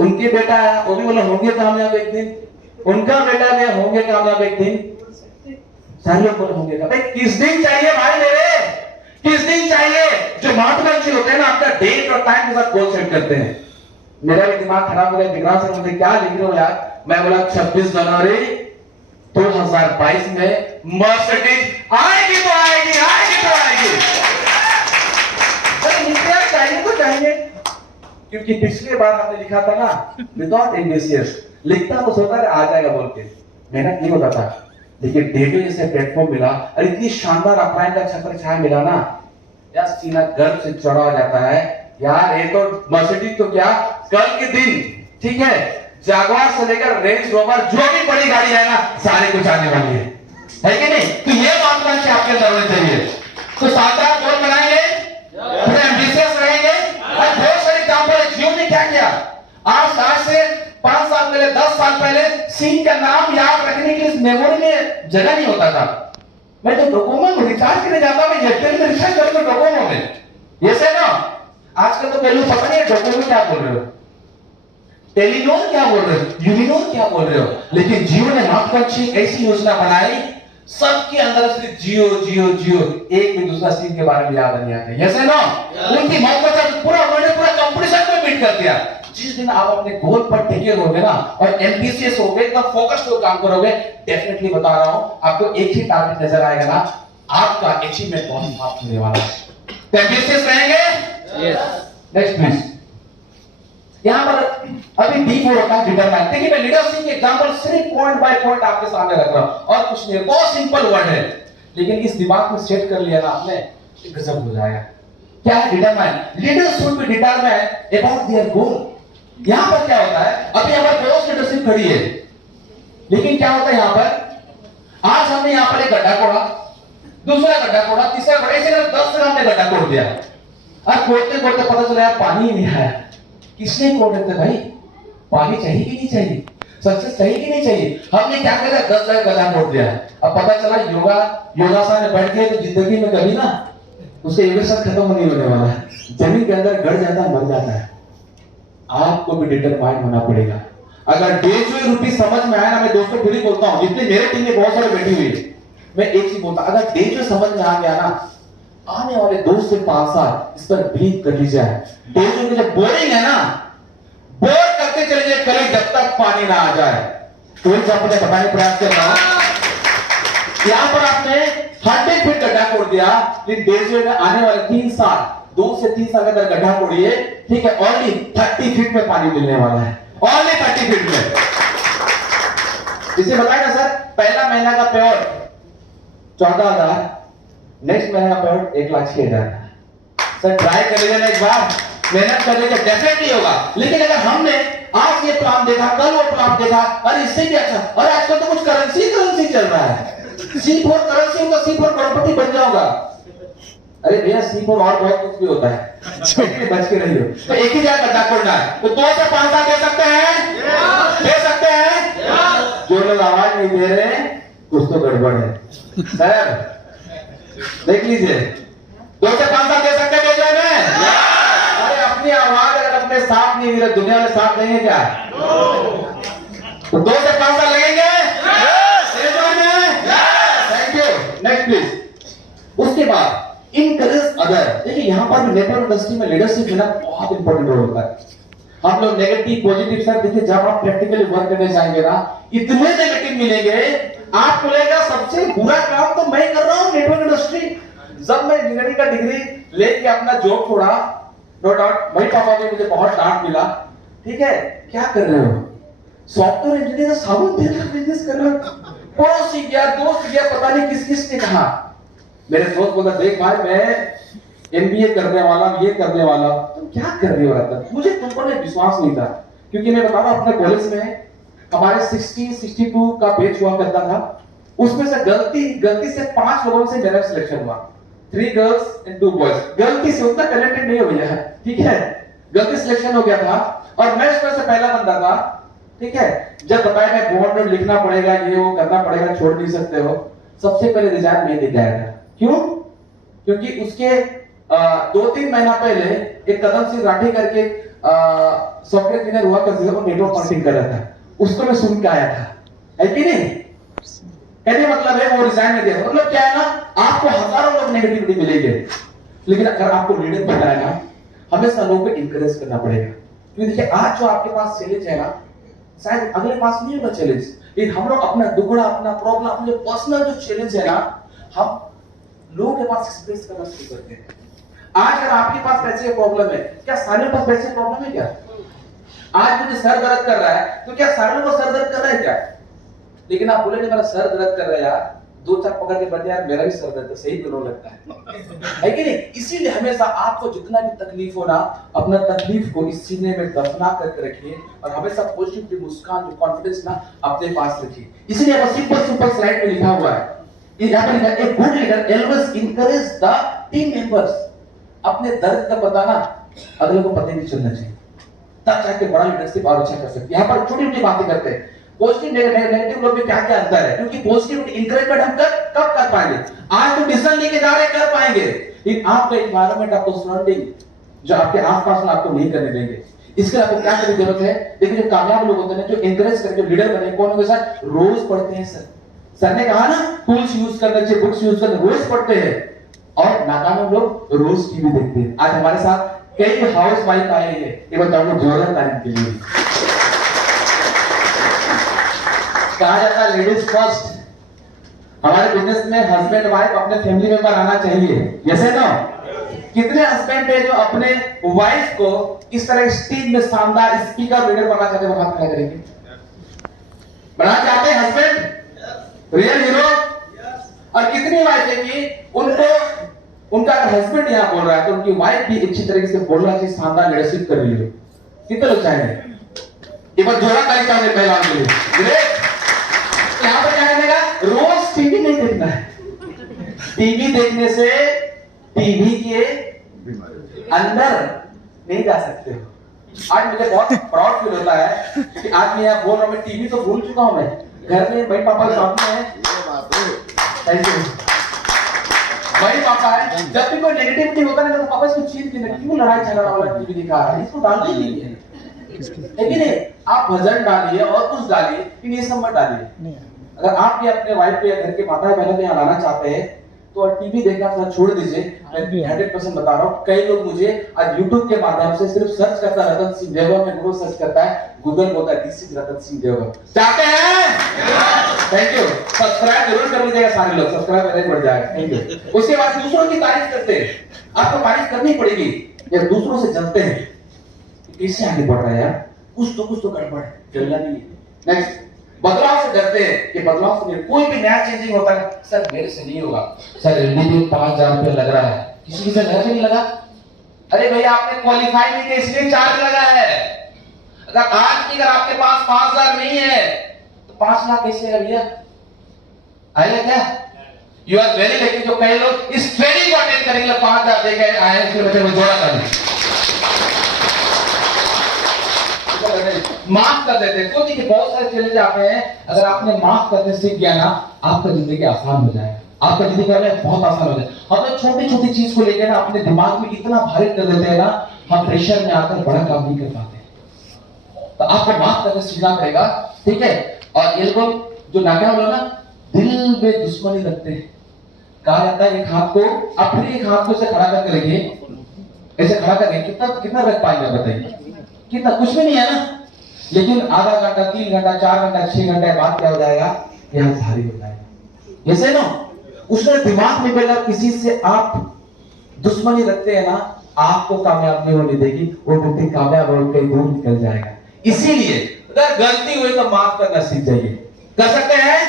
उनके बेटा आया वो भी बोला होंगे कामयाब एक दिन, उनका बेटा भी होंगे कामयाब एक दिन, सारे लोग बोले होंगे कामयाब। किस दिन चाहिए भाई मेरे, किस दिन चाहिए, जो महत्वाकांक्षी होते हैं ना, आपका डेट और टाइम के साथ गोल सेट करते हैं। मेरा भी दिमाग खराब हो गया, विक्रांत सर मुझे क्या लिख रहे हो यार, मैं बोला 26 जनवरी 2022 में मर्सिडीज आएगी तो आएगी, आएगी तो आएगी, चाहिए तो चाहिए, क्योंकि पिछली बार हमने लिखा था ना विदाउट एम्बिशियस, लिखता तो सोचा आ जाएगा बोल के, मेहनत नहीं होता था, लेकिन डेटो जैसे प्लेटफॉर्म मिला और इतनी शानदार अपलाइन का छत्र छाया मिला ना, यार सीना गर्व से चढ़ा जाता है यार, ये तो मर्सिडीज तो क्या, कल के दिन, ठीक है, जागवार से लेकर रेंज रोवर जो भी बड़ी गाड़ी है ना, सारे कुछ आने वाली है कि नहीं, तो ये मानदंड आपके अंदर होने चाहिए, तो शानदार गोल बनाएंगे, एम्बिशियस रहेंगे, और बहुत सारे काम पर जियो ने क्या किया, आज से 5 साल पहले, 10 साल पहले सीन का नाम याद रखने के लिए मेमोरी में जगह नहीं होता था, मैं तो डोकोमो में रिचार्ज करने जाता हूं, एयरटेल में रिचार्ज करूंगा डोकोमो में, ये से ना, आजकल तो पहले पता नहीं डोकोमो क्या बोल रहे हो, टेलीनॉर क्या बोल रहे हो, यूनिनॉर क्या बोल रहे हो, लेकिन जियो ने महत्वाकांक्षी ऐसी योजना बनाई, सबके अंदर सिर्फ जियो जियो जियो, एक भी दूसरा सिम के बारे में याद नहीं आता। यस है ना? उनकी महत्वाकांक्षी पूरा वर्ल्ड पूरा कंपटीशन को बीट कर दिया। जिस दिन आप अपने गोल पर टिके रहोगे ना और एम्बिशियस होगे, एकदम फोकस्ड होकर काम करोगे, डेफिनेटली बता रहा हूं आपको एक ही टारगेट नजर आएगा ना, आपका अचीवमेंट बहुत फास्ट होने वाला है। एम्बिशियस रहेंगे? यस। Next please. यहां पर अभी D4 होता है डिटरमाइन। देखिए मैं लीडरशिप के एग्जांपल सिर्फ पॉइंट बाय पॉइंट आपके सामने रख रहा हूं और कुछ नहीं, बहुत सिंपल वर्ड है, लेकिन इस दिमाग में सेट कर लिया ना आपने, गजब हो जाएगा। क्या है determine? Leaders should be determine about their गोल। यहां पर क्या होता है, अभी हमारे क्रॉस लीडरशिप खड़ी है, लेकिन क्या होता है यहां पर, आज हमने यहां पर एक गड्ढा खोदा, दूसरा गड्ढा खोदा, तीसरा गड्ढा, ऐसे 10 जगह हमने गड्ढा खोद दिया। अब खोदते खोदते पता चला यार पानी ही नहीं आया। किसने खोद देते भाई? पानी चाहिए कि नहीं चाहिए, सक्सेस चाहिए कि नहीं चाहिए? हमने क्या किया, 10 जगह गड्ढा खोद दिया। अब पता चला योगासन में बैठ गए तो जिंदगी में कभी ना उसका योगासन खत्म नहीं होने वाला है, जमीन के अंदर गड़ जाता है, मर जाता है। आपको भी डिटरमाइन होना पड़ेगा। अगर डेज रूपी समझ में आया ना, मैं दोस्तों फिर ही बोलता हूं, जितने मेरे टीम में बहुत सारे बैठी हुई है, मैं एक चीज बोलता, अगर डेज समझ में आ गया ना, आने वाले 2 से 5 साल इस पर बिलीव कर लीजिए। डेज में जब बोरिंग है ना, बोर करते चले जाए कल जब तक पानी ना आ जाए। तो आपने बताने प्रयास कर रहा हूं, यहां पर आपने 100 फीट गड्ढा खोद दिया, लेकिन डेज में आने वाले 3 साल, 2 से 3 साल के अंदर गड्ढा खोदिए, ठीक है, ओनली 30 फीट में पानी मिलने वाला है, ओनली 30 फीट में। इसे बताएगा सर, पहला महीना का पेमेंट 14,000, नेक्स्ट महीना का पेमेंट 1,06,000। सर ट्राई कर लीजिए एक बार, मेहनत कर लीजिए, डेफिनेटली होगा। लेकिन अगर हमने आज ये प्लान देखा, कल वो प्लान देखा, अरे इससे भी अच्छा, अरे आजकल तो कुछ करेंसी चल रहा है, C4 करेंसी होगा, C4 प्रॉपर्टी बन जाओगा। अरे भैया C4 और बहुत कुछ भी होता है, बच के रहिए। तो एक ही जगह गड्ढा खोदना है, तो 2 से 5 साल दे सकते हैं, दे सकते हैं। जो लोग आवाज नहीं दे रहे हैं कुछ तो गड़बड़ है। सर देख लीजिए, 2 से 5 साल दे सकते हैं बेचने में। अरे अपनी आवाज अगर अपने साथ नहीं दे, दुनिया में साथ नहीं है क्या? तो 2 से 5 साल लगेंगे। Thank you. Next please. उसके बाद इनकरेज अदर। देखिए यहां पर भी नेटवर्क इंडस्ट्री में लीडरशिप लेना बहुत इंपॉर्टेंट रोल होता है। हम लोग नेगेटिव पॉजिटिव सर देखिए, जब आप प्रैक्टिकली वर्क करने जाएंगे ना, इतने नेगेटिव मिलेंगे, आपको लगेगा सबसे बुरा काम तो मैं कर रहा हूं नेटवर्क इंडस्ट्री। जब मैं इंजीनियरिंग का डिग्री लेके अपना जॉब छोड़ा, नो डाउट भाई पापा ने मुझे बहुत डांट मिला, ठीक है, क्या कर रहे हो, सॉफ्टवेयर इंजीनियर साबुन तेल का बिजनेस कर रहे हो। पड़ोसी गया, दोस्त गया, पता नहीं किस किस ने कहा। मेरे दोस्त बोला देख भाई मैं एमबीए करने वाला, ये करने वाला, तुम क्या कर रहे हो रतन? मुझे तुम पर विश्वास नहीं था, क्योंकि मैं बता रहा हूं अपने कॉलेज में हमारे 62 का बैच हुआ करता था, उसमें से गलती से 5 लोगों से मेरा सिलेक्शन हुआ, 3 गर्ल्स एंड 2 बॉयज। गलती से, उतना टैलेंटेड नहीं हो भैया, ठीक है, गलती सिलेक्शन हो गया था और मैं उसमें से पहला बंदा था, ठीक है। जब बताया मैं बॉन्ड नोट लिखना पड़ेगा, ये वो करना पड़ेगा, छोड़ नहीं सकते हो, सबसे पहले रिजाइन मैं लेके आया था। क्यों? क्योंकि उसके 2-3 महीना पहले एक कदम सिंह राठी करके सॉफ्टवेयर इंजीनियर हुआ करते थे, वो नेटवर्क मार्केटिंग कर रहा था, उसको मैं सुन के आया था, है कि नहीं? कहने मतलब है वो रिजाइन नहीं दिया, मतलब क्या है ना, आपको हजारों लोग नेगेटिविटी मिलेंगे, लेकिन अगर आपको लीडर बनना है ना, हमेशा लोगों को इंकरेज करना पड़ेगा। क्योंकि देखिए आज जो आपके पास चैलेंज है ना, शायद अगले पास नहीं होगा चैलेंज, लेकिन हम लोग अपना दुखड़ा, अपना प्रॉब्लम, अपने पर्सनल जो चैलेंज है ना, हम लोगों के पास एक्सप्रेस करना शुरू करते हैं। आज अगर आपके पास पैसे की प्रॉब्लम है, क्या सारे के पास पैसे की प्रॉब्लम है क्या? आज मुझे सर दर्द कर रहा है, तो क्या सारे को सर दर्द कर रहा है क्या? लेकिन आप बोलेंगे मेरा सर दर्द कर रहा है यार, 2-4 पकड़ के बैठे यार मेरा भी सर दर्द है, सही दोनों लगता है कि नहीं? इसीलिए हमेशा आपको जितना भी तकलीफ हो ना, अपना तकलीफ को इस सीने में दफना करके रखिए और हमेशा पॉजिटिव मुस्कान, जो कॉन्फिडेंस ना अपने पास रखिए। इसीलिए यहाँ सिंपल स्लाइड में लिखा हुआ है, यहाँ पे लिखा है a good leader always encourage the team members. अपने दर्द का पता ना अगले को पता नहीं चलना चाहिए, तब जाके बड़ा लीडरशिप और अच्छा कर सकते हैं। यहाँ पर छोटी-छोटी बातें करते हैं, पॉजिटिव नेगेटिव लोग में क्या क्या अंतर है, क्योंकि पॉजिटिव इंकरेजमेंट हम कब कर पाएंगे? आज तो डिसीजन लेके जा रहे कर पाएंगे, लेकिन आपका एनवायरनमेंट, आपको सराउंडिंग जो आपके आसपास में आपको नहीं करने देंगे। इसके लिए आपको क्या करने की जरूरत है? देखिए जो कामयाब लोग होते हैं, जो एनकरेज करके जो लीडर बने, कौन होंगे सर? रोज पढ़ते हैं सर। सर ने कहा ना टूल्स यूज करना चाहिए, बुक्स यूज करना, रोज पढ़ते हैं। और नाकाम लोग रोज टीवी देखते हैं। आज हमारे साथ कई हाउस वाइफ आए हैं, एक बार तालियां जोरदार तारीफ के लिए। कहा जाता है लेडीज फर्स्ट। हमारे बिजनेस में हस्बैंड वाइफ अपने फैमिली मेंबर आना चाहिए, यस है ना? कितने हस्बैंड है जो अपने वाइफ को इस तरह स्टेज में शानदार स्पीकर लीडर बनना चाहते हैं? हाथ खड़ा करेंगे। बनना चाहते हैं हस्बैंड रियल हीरो? और कितनी वाइफ है कि उनको उनका हस्बैंड यहां बोल रहा है तो उनकी वाइफ भी अच्छी तरीके से बोलना चाहिए, शानदार लीडरशिप कर रही है। कितने लोग चाहेंगे? एक बार जोड़ा ताली चाहिए महिलाओं के लिए। ग्रेट। यहां पर क्या करने का? रोज टीवी नहीं देखना है। टीवी देखने से टीवी के अंदर नहीं जा सकते हो। आज मुझे बहुत प्राउड फील होता है कि आज मैं यहाँ बोल रहा हूँ। मैं टीवी तो भूल चुका हूँ। मैं घर में भाई पापा साथ में है, थैंक यू भाई पापा है। जब भी कोई नेगेटिविटी होता है तो पापा इसको चीज क्यों लड़ाई झगड़ा वाला टीवी दिखा रहा है, इसको डालते नहीं है। लेकिन आप भजन डालिए और कुछ डालिए, लेकिन ये सब मत डालिए। अगर आप भी अपने वाइफ को या घर के माता बहनों को यहाँ लाना चाहते हैं तो डीवी देखना थोड़ा छोड़ दीजिए। मैं 100% बता रहा हूँ। कई लोग मुझे आज YouTube के माध्यम से सिर्फ सर्च करता है रतन सिंह देवगन में, गूगल सर्च करता है, गूगल बोलता है दिस इज रतन सिंह देवगन। चाहते हैं? Thank you. सब्सक्राइब जरूर कर लीजिएगा सारे लोग, सब्सक्राइब करें बढ़ जाएगा। Thank you. उसके बाद दूसरों की तारीफ करते हैं। आपको तारीफ करनी पड़ेगी या दूसरों से जानते हैं कैसे आगे बढ़ रहा है यार, कुछ तो गड़बड़ है, चलना नहीं है। नेक्स्ट, बदलाव से डरते हैं कि बदलाव से नहीं, कोई भी नया चेंजिंग होता है सर मेरे से नहीं होगा। सर एलडीबी 5000 रुपया लग रहा है, किसी से लगा नहीं लगा? अरे भैया आपने क्वालिफाई नहीं किया इसलिए चार्ज लगा है। अगर आपके पास 5000 नहीं है तो 5 लाख कैसे है भैया? आएगा क्या? यू आर वेरी लकी जो कई लोग इस ट्रेनिंग को अटेंड करेंगे 5000 देके आए हैं, इसलिए बच्चे को जोड़ा कर माफ कर देते हैं। तो देखिए बहुत सारे चैलेंज आते हैं, अगर आपने माफ करने सीख गया ना आपका जिंदगी आसान हो जाएगा, आपका जिंदगी बहुत आसान हो जाएगा। हम छोटी छोटी चीज को लेकर ना अपने दिमाग में इतना भारी कर देते हैं ना, हम प्रेशर में आकर बड़ा काम नहीं कर पाते। तो आपको माफ करने सीखना पड़ेगा, ठीक है? और ये लोग जो नाकाम लोग ना दिल में दुश्मनी रखते हैं। कहा जाता है एक हाथ को आप फिर एक हाथ को से खड़ा करके रखिए, ऐसे खड़ा करके कितना रख पाएंगे बताइए? कितना? कुछ भी नहीं है ना। लेकिन आधा घंटा, 3 घंटा, 4 घंटा, 6 घंटे बाद क्या हो जाएगा? यह भारी हो जाएगा। ऐसे ना उसने दिमाग में पहले किसी से आप दुश्मनी रखते हैं ना, आपको कामयाब नहीं होने देगी, वो व्यक्ति कामयाब होकर कहीं दूर निकल जाएगा। इसीलिए अगर गलती हुई तो माफ करना सीख जाइए। कर सकते हैं?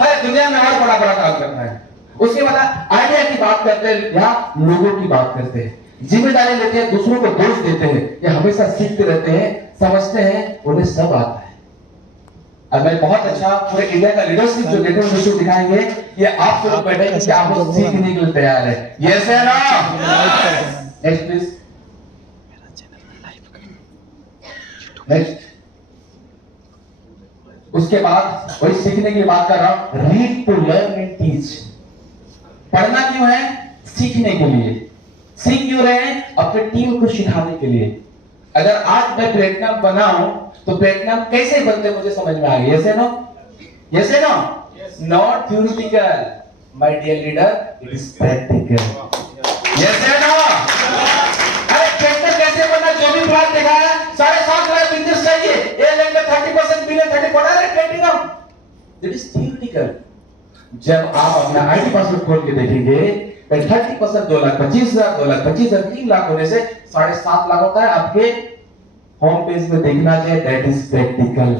हर दुनिया में और बड़ा काम करना है। उसके बाद आइडिया की बात करते हैं या लोगों की बात करते हैं, जिम्मेदारी लेते हैं, दूसरों को दोष देते हैं, या हमेशा सीखते रहते हैं, समझते हैं उन्हें सब आता है। अब मैं बहुत अच्छा पूरे इंडिया का लीडरशिप जो लेटर में दिखाएंगे, ये आप लोग बैठे कि आप लोग सीखने के लिए तैयार है। यस है ना? Next please. नेक्स्ट, उसके बाद वही सीखने की बात कर रहा हूं। Read to learn and teach. पढ़ना क्यों है? सीखने के लिए। सीख क्यों रहे हैं? अपने टीम को सिखाने के लिए। अगर आज मैं प्लेटिनम बनाऊं तो प्लेटिनम कैसे बनते मुझे समझ में आ गया। यस है नो? यस है no? Not theoretical my dear leader, it is practical. Yes है नो? अरे ट्रैक्टर कैसे बना? जो भी प्लान देखा है 7.5 लाख बिजनेस चाहिए, ए लेंगे 30% बिल 30 पड़ा है प्लेटिनम। It is theoretical. जब आप अपना आईटी पासवर्ड खोल के देखेंगे 30% 2,25,000, 2,25,000, 3 लाख होने से 7.5 लाख होता है। आपके होम पेज में देखना चाहिए, दैट इज प्रैक्टिकल।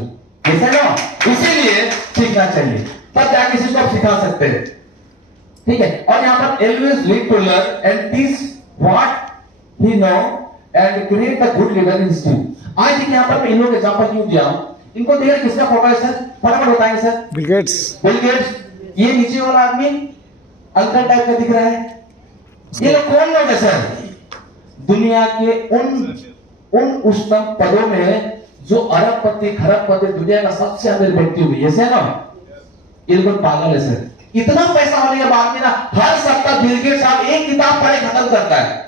ऐसा ना, इसीलिए सीखना चाहिए, तब जाके किसी को आप सिखा सकते हैं, ठीक है? और यहाँ पर always lead to learn and teach what he know and create a good leader in his team। आज देखिए यहाँ पर मैं इन लोगों के एग्जांपल क्यों दिया हूं, इनको देखिए किसका फोटो है सर? फटाफट बताएंगे sir. Bill Gates. Bill Gates. ये नीचे वाला आदमी अंकल टाइप का दिख रहा है, ये लोग कौन लोग है सर? दुनिया के उन उच्चतम पदों में जो अरबपति खरबपति दुनिया का सबसे अमीर व्यक्ति हुई, ऐसे है ना? ये लोग पागल है सर। इतना पैसा होने के बाद में ना हर सप्ताह बिल गेट्स साहब एक किताब पढ़े खत्म करता है।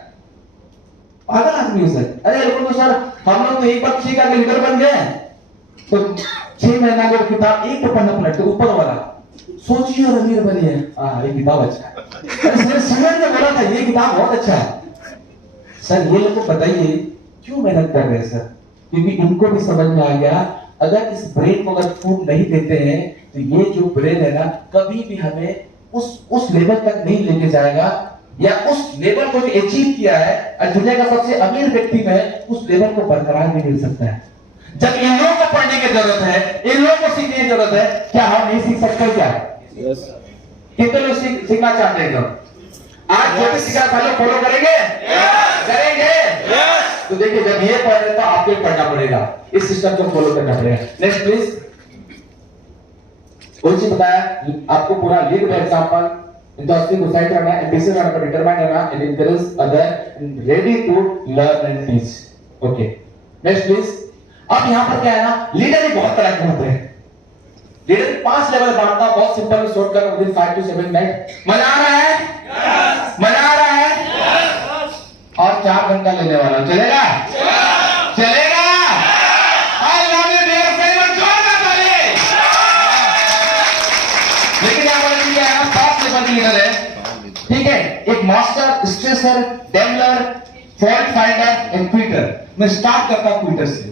पागल आदमी है सर। अरे लोगों तो सर हम लोग तो एक बार सीखा के लीडर बन गए तो 6 महीना के किताब एक तो पढ़ना पलटते ऊपर वाला सोचिए और अमीर बनिए। ये किताब अच्छा है। अरे सर सुमन ने बोला था ये किताब बहुत अच्छा है। सर ये लोग को बताइए क्यों मेहनत कर रहे हैं सर? क्योंकि इनको भी समझ में आ गया अगर इस ब्रेन को अगर फूड नहीं देते हैं तो ये जो ब्रेन है ना कभी भी हमें उस लेवल तक नहीं लेके जाएगा, या उस लेवल को जो अचीव किया है और दुनिया का सबसे अमीर व्यक्ति में उस लेवल को बरकरार नहीं मिल सकता है। जब इन लोगों को पढ़ने की जरूरत है, इन लोगों को सीखने की जरूरत है, क्या हम नहीं सीख सकते क्या? कितने लोग सीखना चाहते हैं? आज जो भी सीखा फॉलो करेंगे करेंगे तो देखिए जब ये पढ़ रहे तो आपको पढ़ना पड़ेगा, इस सिस्टम को फॉलो करना पड़ेगा। Next please. कौन सी बताया आपको पूरा lead by example, interesting decide करना है, एम्बिशियस रहना, डिटरमाइन रहना and encourage other ready to learn and teach. Okay next please. अब यहां पर क्या है ना, लीडर ही बहुत तरह के होते हैं। लीडर 5 लेवल बांटता, बहुत सिंपल शॉर्ट कर विद 5 to 7 मिनट। मजा आ रहा है? यस। मजा आ रहा है? यस। और 4 घंटा लेने वाला चलेगा? चलेगा? I love you dear friend, जोरदार ताली। लेकिन यहां पर क्या है ना, 5 लेवल के लीडर है, ठीक है? एक master, stressor, Daimler, fault finder and Quetta. मैं स्टार्ट करता हूं क्विटर से।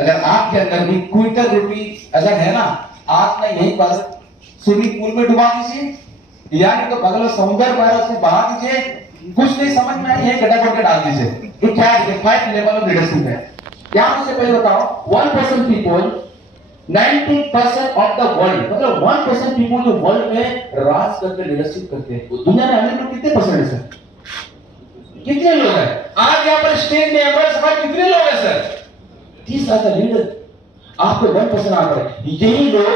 अगर आपके अंदर भी क्विटर रूपी अगर है ना, आप ना यहीं पर स्विमिंग पूल में डुबा दीजिए या नहीं तो बगल में समुद्र बह से बहा दीजिए, कुछ नहीं समझ में आए गड्ढा करके डाल दीजिए। ये क्या है? 5 लेवल ऑफ लीडरशिप है। यहां से पहले बताओ 1% पीपल 90% ऑफ द वर्ल्ड, मतलब 1% पीपल जो वर्ल्ड में राज करके लीडरशिप करते हैं। तो दुनिया में अमीर लोग कितने परसेंट है सर? कितने लोग हैं? आज यहां पर स्टेज में एवरेज कितने लोग हैं सर? 30 आधा लीडर, आपको 1% आ रहा है। यही लोग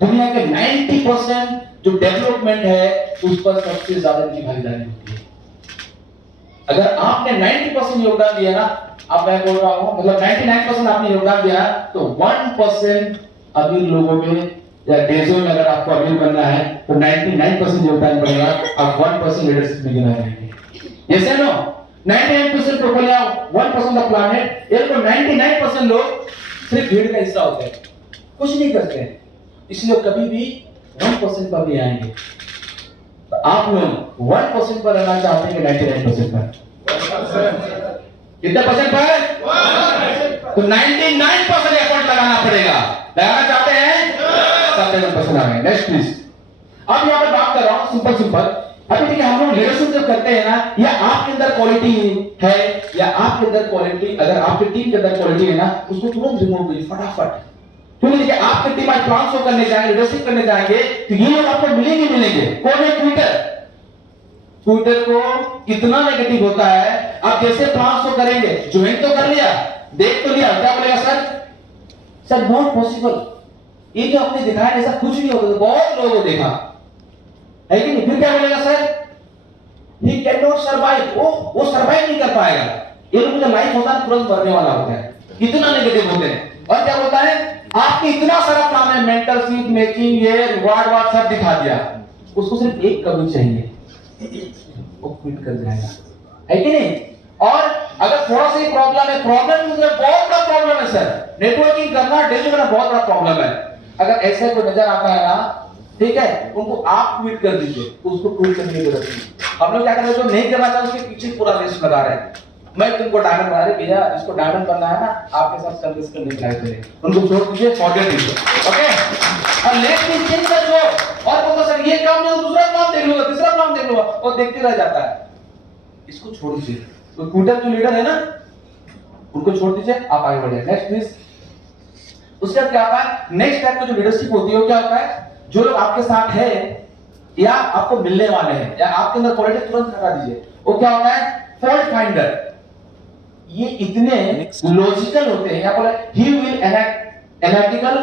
दुनिया के 90% जो डेवलपमेंट है उस पर सबसे ज्यादा की भागीदारी होती है। अगर आपने 90% योगदान दिया ना, अब मैं बोल रहा हूं मतलब 99% आपने योगदान दिया तो 1% अमीर लोगों में या देशों में अगर आपको अमीर बनना है तो 99% योगदान बनेगा, आप 1% लीडरशिप में गिना जाएंगे। यस या नो? 99% प्रोफेलिया 1% ऑफ प्लैनेट, ये लोग 99% लोग सिर्फ भीड़ का हिस्सा होते हैं, कुछ नहीं करते हैं, इसलिए कभी भी 1% पर नहीं आएंगे। तो आप लोग 1% पर रहना चाहते हैं कि 99% पर? कितने परसेंट पर? 1%। तो 99% एफर्ट लगाना पड़ेगा। लगाना चाहते हैं? 1% आ गए। Next please. अब यहां पर बात कर रहा हूं सिंपल। अभी देखिए हम लोग लीडरशिप जब करते हैं ना, या आपके अंदर क्वालिटी है या आपके अंदर क्वालिटी, अगर आपकी टीम के अंदर क्वालिटी है ना, उसको तुरंत रिमूव कीजिए फटाफट। क्योंकि देखिए आपकी टीम आज प्लान शो करने जाएंगे, लीडरशिप करने जाएंगे तो ये लोग आपको मिलेंगे। कौन है? ट्विटर को कितना नेगेटिव होता है। आप जैसे प्लान शो करेंगे, ज्वाइन तो कर लिया, देख तो लिया, क्या बोलेगा सर नॉट पॉसिबल, ये जो आपने दिखाया ऐसा कुछ नहीं होता। बहुत लोगों को देखा है कि नहीं, फिर क्या बोलेगा sir? He can not survive, वो सर्वाइव नहीं कर पाएगा। ये लोग जो लाइफ होता है तुरंत मरने वाला होता है, इतना नेगेटिव होते हैं। और क्या होता है, आपने इतना सारा प्लान है, मेंटर शीट मेकिंग, ये रिवार्ड सब दिखा दिया, उसको सिर्फ एक कभी चाहिए, वो क्विट कर जाएगा, है कि नहीं? और अगर थोड़ा सा ही प्रॉब्लम है, प्रॉब्लम मतलब बहुत बड़ा प्रॉब्लम है सर, नेटवर्किंग करना, डेली करना बहुत बड़ा प्रॉब्लम है। अगर ऐसे कोई नजर आता है ना, ठीक है, उनको आप ट्वीट कर दीजिए, उसको ट्वीट करने की जरूरत नहीं। हम लोग क्या कर रहे हैं, जो नहीं करना चाहते उसके पीछे पूरा लिस्ट लगा रहे हैं। मैं तुमको डायमंड बना रहे भैया, इसको डायमंड करना है ना, आपके साथ सर्विस करने के लिए उनको छोड़ दीजिए, फॉरगेट इट, ओके? और लेट मी चेंज कर दो, और बोलता सर ये काम नहीं, दूसरा काम देख लूंगा, तीसरा काम देख लूंगा, और देखते रह जाता है। इसको छोड़ दीजिए। तो ट्विटर जो लीडर है ना, उनको छोड़ दीजिए, आप आगे बढ़िए। Next please. उसके बाद क्या होता है, नेक्स्ट टाइप का जो लीडरशिप होती है वो क्या होता है, जो लोग आपके साथ है या आपको मिलने वाले हैं या आपके अंदर क्वालिटी तुरंत हटा दीजिए, वो क्या होता है, फॉल्ट फाइंडर। ये इतने लॉजिकल होते हैं, या बोला he will analytical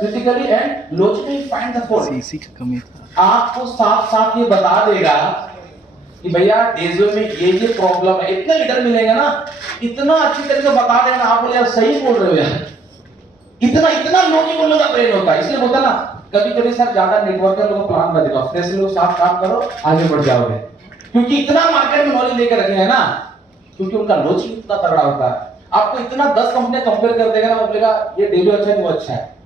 critically and logically find the fault. इसी का कमी था, आपको साफ साफ ये बता देगा कि भैया डेजो में ये प्रॉब्लम है। इतने लीडर मिलेंगे ना, इतना अच्छी तरह से बता देना, आप बोले यार सही बोल रहे हो यार, इतना लॉजिकल लोग का ब्रेन होता है। इसलिए बोलता ना, कभी कभी सर ज्यादा नेटवर्कर लोगों को प्लान कर देगा, फ्रेश लोग साथ काम करो, आगे बढ़ जाओगे, क्योंकि इतना मार्केट में नॉलेज लेकर रखे हैं ना क्योंकि उनका लॉजिक इतना तगड़ा होता है। आपको इतना 10 कंपनियां कंपेयर कर देगा ना, वो बोलेगा ये डेजो अच्छा नहीं, वो अच्छा है।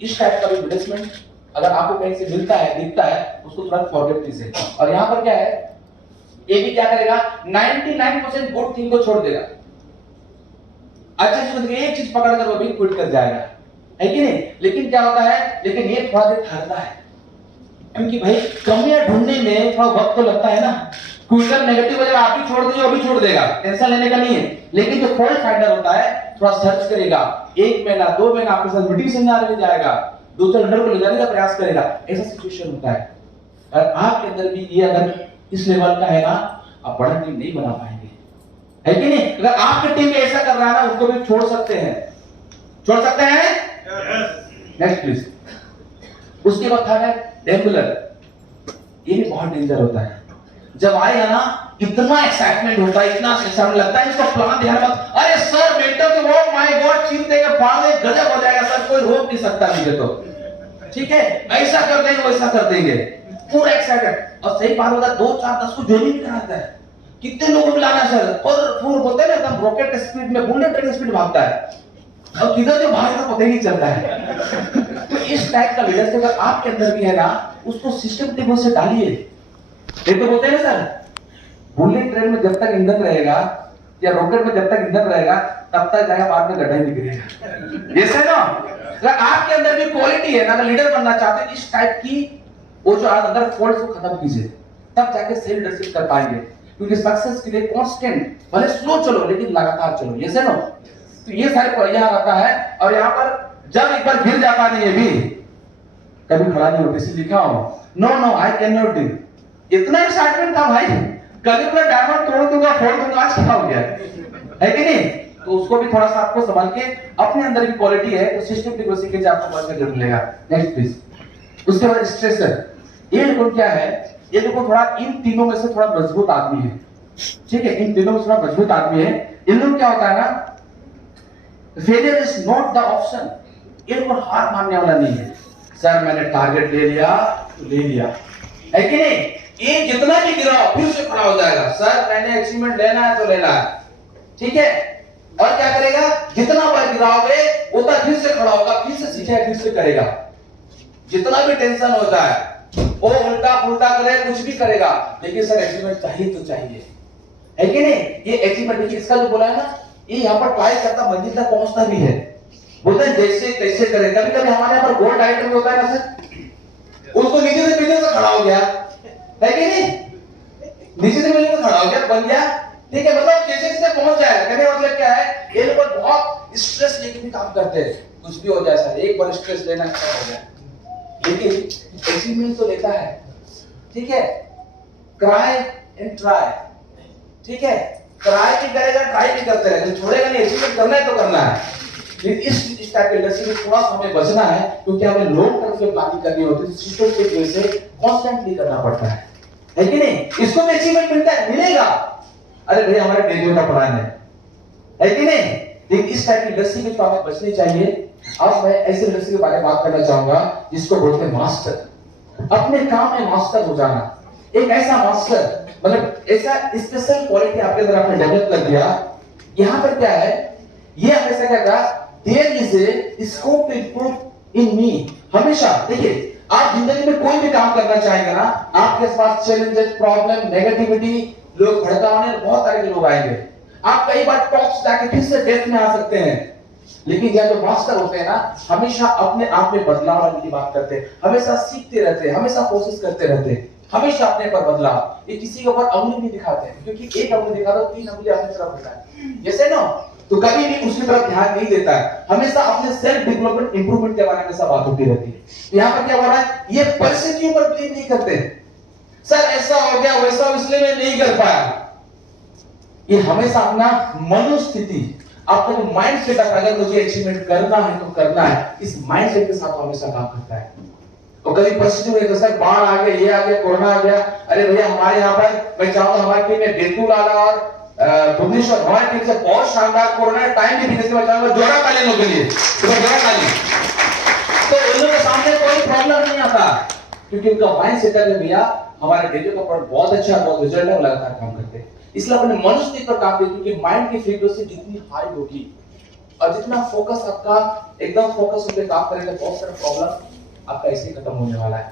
इस टाइप का भी एडवर्टाइजमेंट अगर आपको कहीं से मिलता है, दिखता है, उसको तुरंत फॉरवर्ड कीजिए। और यहाँ पर क्या है, ये भी क्या करेगा, 99% गुड थिंग को छोड़ देगा, अच्छा चीज एक चीज पकड़ कर वो भी क्विट कर जाएगा, है कि नहीं। लेकिन क्या होता है, लेकिन ये थोड़ा देर ठहरता है, क्योंकि भाई कमियां ढूंढने में थोड़ा वक्त तो लगता है ना। क्विटर नेगेटिव अगर आप भी छोड़ दीजिए, वो भी छोड़ देगा, टेंशन लेने का नहीं है। लेकिन जो फॉल्ट फाइंडर होता है, थोड़ा सर्च करेगा, 1 महीना 2 महीना आपके साथ मीटिंग सेमिनार में जाएगा, दूसरे अंडर को ले जाने का प्रयास करेगा, ऐसा सिचुएशन होता है। और आपके अंदर भी ये अगर इस लेवल का है ना, आप बड़ा टीम नहीं बना पाएंगे, है कि नहीं। अगर आपकी टीम में ऐसा कर रहा है ना, उनको भी छोड़ सकते हैं, छोड़ सकते हैं। Next please. उसके बाद था डेम्बलर, ये भी बहुत डेंजर होता है। जब आएगा ना, इतना एक्साइटमेंट होता है, इतना एक्साइटमेंट लगता है, इसका प्लान ध्यान मत, अरे सर मेंटर के वो माय गॉड छीन देगा, फाड़ दे, गजब हो जाएगा सर, कोई रोक नहीं सकता मुझे तो, ठीक है, ऐसा कर देंगे वैसा कर देंगे, पूरा एक्साइटेड। और सही बात होता है, 2 4 10 को ज्वाइन कराता है, कितने लोगों को लाना सर, और पूरा बोलते हैं ना एकदम रॉकेट के स्पीड में, बुलेट ट्रेन स्पीड भागता है, और किधर जो भागेगा पता ही नहीं चलता है। तो इस टाइप का लीडरशिप अगर आपके अंदर भी है ना, उसको सिस्टमैटिक से डालिए। एक तो बोलते हैं ना सर, बुलेट ट्रेन में जब तक ईंधन रहेगा या रॉकेट में जब तक ईंधन रहेगा, तब तक जाएगा, बाद में गड्ढा ही निकलेगा, जैसे ना। अगर आपके अंदर भी क्वालिटी है ना, अगर लीडर बनना चाहते हैं, इस टाइप की वो जो अंदर फॉल्ट को खत्म कीजिए, तब जाके सही लीडरशिप कर पाएंगे। क्योंकि सक्सेस के लिए कांस्टेंट, भले स्लो चलो लेकिन लगातार चलो, ये ना। तो ये सारे यहाँ आता है। और यहाँ पर जब एक बार गिर जाता नहीं है भी, कभी खड़ा नहीं होता, इसे लिखा हो, no no I can not do. इतना एक्साइटमेंट था भाई, कभी मैं डायमंड तोड़ दूंगा, फोड़ दूंगा, आज क्या हो गया, है कि नहीं। तो उसको भी थोड़ा सा आपको संभाल के, अपने अंदर भी क्वालिटी है तो सिस्टमैटिक वैसे के आपको बस कर मिलेगा। Next please. उसके बाद स्ट्रेसर, ये लोग क्या है, ये लोग थोड़ा इन तीनों में से थोड़ा मजबूत आदमी है, ठीक है, इन तीनों में से थोड़ा मजबूत आदमी है। इन लोग क्या होता है ना, failure is not the option, ये लोग हार मानने वाला नहीं है। सर मैंने टारगेट ले लिया तो ले लिया, है कि नहीं। ये जितना भी गिराओ फिर से खड़ा हो जाएगा, सर मैंने अचीवमेंट लेना है तो लेना है, ठीक है। और क्या करेगा, जितना बार गिराओगे उतना फिर से खड़ा होगा, फिर से सीखेगा, फिर से करेगा। जितना भी टेंशन होता है, वो उल्टा पुल्टा करे, कुछ भी करेगा, लेकिन सर अचीवमेंट चाहिए तो चाहिए, है कि नहीं। ये अचीवमेंट इसका जो बोला है ना, ये यहाँ पर ट्राई करता, मंजिल तक पहुंचता भी है, बोलते हैं जैसे कैसे करें। कभी कभी हमारे यहाँ पर गोल डाइट में होता है ना सर, उसको नीचे से पीछे से खड़ा हो गया, है कि नहीं, नीचे से पीछे से खड़ा हो गया, बन गया, ठीक है, मतलब कैसे कैसे पहुंच जाएगा। कहने मतलब क्या है, ये लोग बहुत स्ट्रेस लेके भी काम करते हैं, कुछ भी हो जाए सर, एक बार स्ट्रेस लेना खत्म हो जाए, लेकिन अचीवमेंट तो लेता है, ठीक है। क्राई एंड ट्राई, ठीक है, ट्राई भी करेगा, ट्राई भी करते रहेगा, छोड़ेगा नहीं, अचीवमेंट करना है तो करना है। इस टाइप के इंडस्ट्री में थोड़ा समय बचना है, क्योंकि हमें लॉन्ग टर्म पे प्लानिंग करनी होती है, सिस्टम के वजह से कांस्टेंटली करना पड़ता है कि नहीं। इसको भी अचीवमेंट मिलता है, मिलेगा, अरे भैया हमारे डेजो का प्लान है कि नहीं। लेकिन इस टाइप की इंडस्ट्री में हमें बचनी चाहिए। अब मैं ऐसे इंडस्ट्री के बारे में बात करना चाहूंगा जिसको बोलते हैं मास्टर, अपने काम में मास्टर हो जाना। एक ऐसा मास्टर, मतलब ऐसा स्पेशल क्वालिटी आपके अंदर आपने डेवलप कर दिया। यहाँ पर क्या है, ये हमेशा क्या कहा, there is a scope to improve in me. हमेशा देखिए, आप जिंदगी में कोई भी काम करना चाहेंगे ना, आपके पास चैलेंजेस, प्रॉब्लम, नेगेटिविटी, लोग भड़काने, बहुत तरह के लोग आएंगे। आप कई बार टॉप्स जाके फिर से डेथ में आ सकते हैं, लेकिन यह जो मास्टर होते हैं ना, हमेशा अपने आप में बदलाव लाने की बात करते हैं, हमेशा सीखते रहते हैं, हमेशा कोशिश करते रहते हैं, हमेशा अपने पर बदलाव। ये किसी के ऊपर अंगुली नहीं दिखाते हैं, क्योंकि एक अंगुली दिखा दो 3 अंगुली अपनी तरफ होता है, जैसे ना, तो कभी भी उसकी तरफ ध्यान नहीं देता है। हमेशा अपने सेल्फ डेवलपमेंट, इंप्रूवमेंट के बारे में हमेशा बात होती रहती है। यहाँ पर क्या हो रहा है, ये परिस्थितियों पर ब्लेम नहीं करते, सर ऐसा हो गया वैसा इसलिए मैं नहीं कर पाया। ये हमेशा अपना मनोस्थिति, आपका जो माइंड सेट, अगर मुझे अचीवमेंट करना है तो करना है, इस माइंड सेट के साथ हमेशा काम करता है। और कभी परिस्थिति में जैसा बाढ़ आ गया, ये आ गया, कोरोना आ गया, अरे भैया हमारे यहाँ पर मैं चाहूंगा हमारी टीम में बेतुल आला और भुवनेश्वर हमारी टीम से बहुत शानदार कोरोना टाइम भी फिनिश में चाहूंगा, जोड़ा ताली लोगों के लिए, तो जोड़ा ताली। तो उन लोगों के सामने कोई प्रॉब्लम नहीं आता, क्योंकि उनका माइंड सेट है भैया हमारे डेजो का प्रोडक्ट बहुत अच्छा, बहुत रिजल्ट है, लगातार काम करते हैं। इसलिए अपने मनुष्य पर काम करिए, क्योंकि माइंड की फ्रीक्वेंसी जितनी हाई होगी और जितना फोकस आपका एकदम फोकस होकर काम करेगा, बहुत सारा प्रॉब्लम आपका ऐसे खत्म होने वाला है।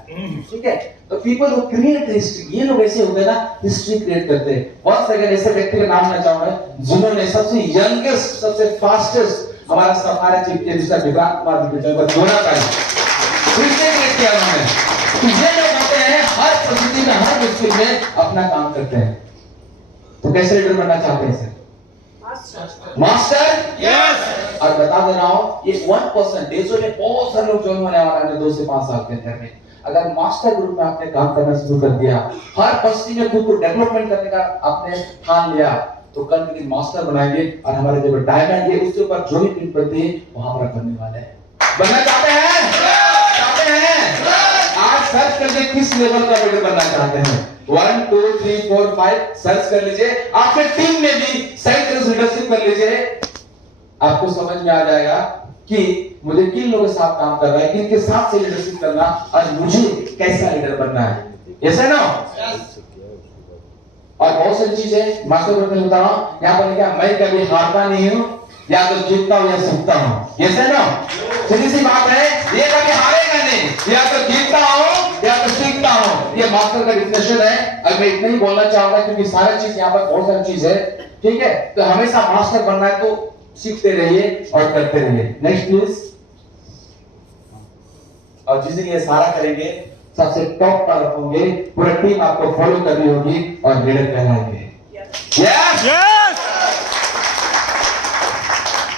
ठीक है, तो पीपल हु क्रिएट हिस्ट्री, ये लोग ऐसे होते हैं ना, हिस्ट्री क्रिएट करते हैं। वंस अगेन ऐसे व्यक्ति का नाम लेना चाहूंगा जिन्होंने सबसे यंगेस्ट, सबसे फास्टेस्ट हमारा सफारी चीफ के जिसका विक्रांत कुमार जी के ऊपर जोड़ा था, हिस्ट्री क्रिएट किया उन्होंने। तो ये लोग होते हैं हर परिस्थिति में, हर डिस्ट्रिक्ट में अपना काम करते हैं। तो कैसे लीडर बनना चाहते हैं सर? मास्टर। यस। और बता दे रहा हूं, ये 1% देशों में बहुत सारे लोग ज्वाइन होने वाले हैं 2 से 5 साल के अंदर में। अगर मास्टर ग्रुप में आपने काम करना शुरू कर दिया, हर परिस्थिति में खुद को डेवलपमेंट करने का आपने ठान लिया, तो कल के दिन मास्टर बनाएंगे और हमारे जो डायमंड है उसके ऊपर जो भी प्रिंट करते हैं वहां पर करने वाले हैं। बनना चाहते हैं? चाहते हैं? आज सर्च करके किस लेवल का लीडर बनना चाहते हैं? 1 2 3 4 5 सर्च कर लीजिए। आपके टीम में भी सही तरह से लीडरशिप कर लीजिए, आपको समझ में आ जाएगा कि मुझे किन लोगों के साथ काम करना है, किन के साथ से लीडरशिप करना और मुझे कैसा लीडर बनना है। यस है ना? और बहुत सारी चीजें मास्टर ग्रुप में बता रहा हूं, यहां पर क्या मैं कभी हारता नहीं हूं, या तो जीतता हूं या सीखता हूं। यस है ना? सीधी सी बात है, ये कभी हारेगा नहीं, या तो जीतता हूं या तो सीखता हूं। ये मास्टर का डिफिनेशन है। अब मैं इतना ही बोलना चाहूंगा क्योंकि सारी चीज यहाँ पर बहुत सारी चीज है। ठीक है, तो हमेशा मास्टर बनना है तो सीखते रहिए और करते रहिए। Next please. और जिस दिन ये सारा करेंगे सबसे टॉप पर रखोगे, पूरा टीम आपको फॉलो करनी होगी और लीडर कहलाएंगे। Yes yes.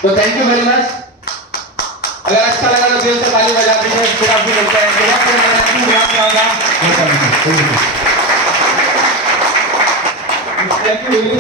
तो थैंक यू वेरी मच। अगर अच्छा लगा तो दिल से ताली बजा दीजिए। फिर आपको मिलते हैं। Thank you.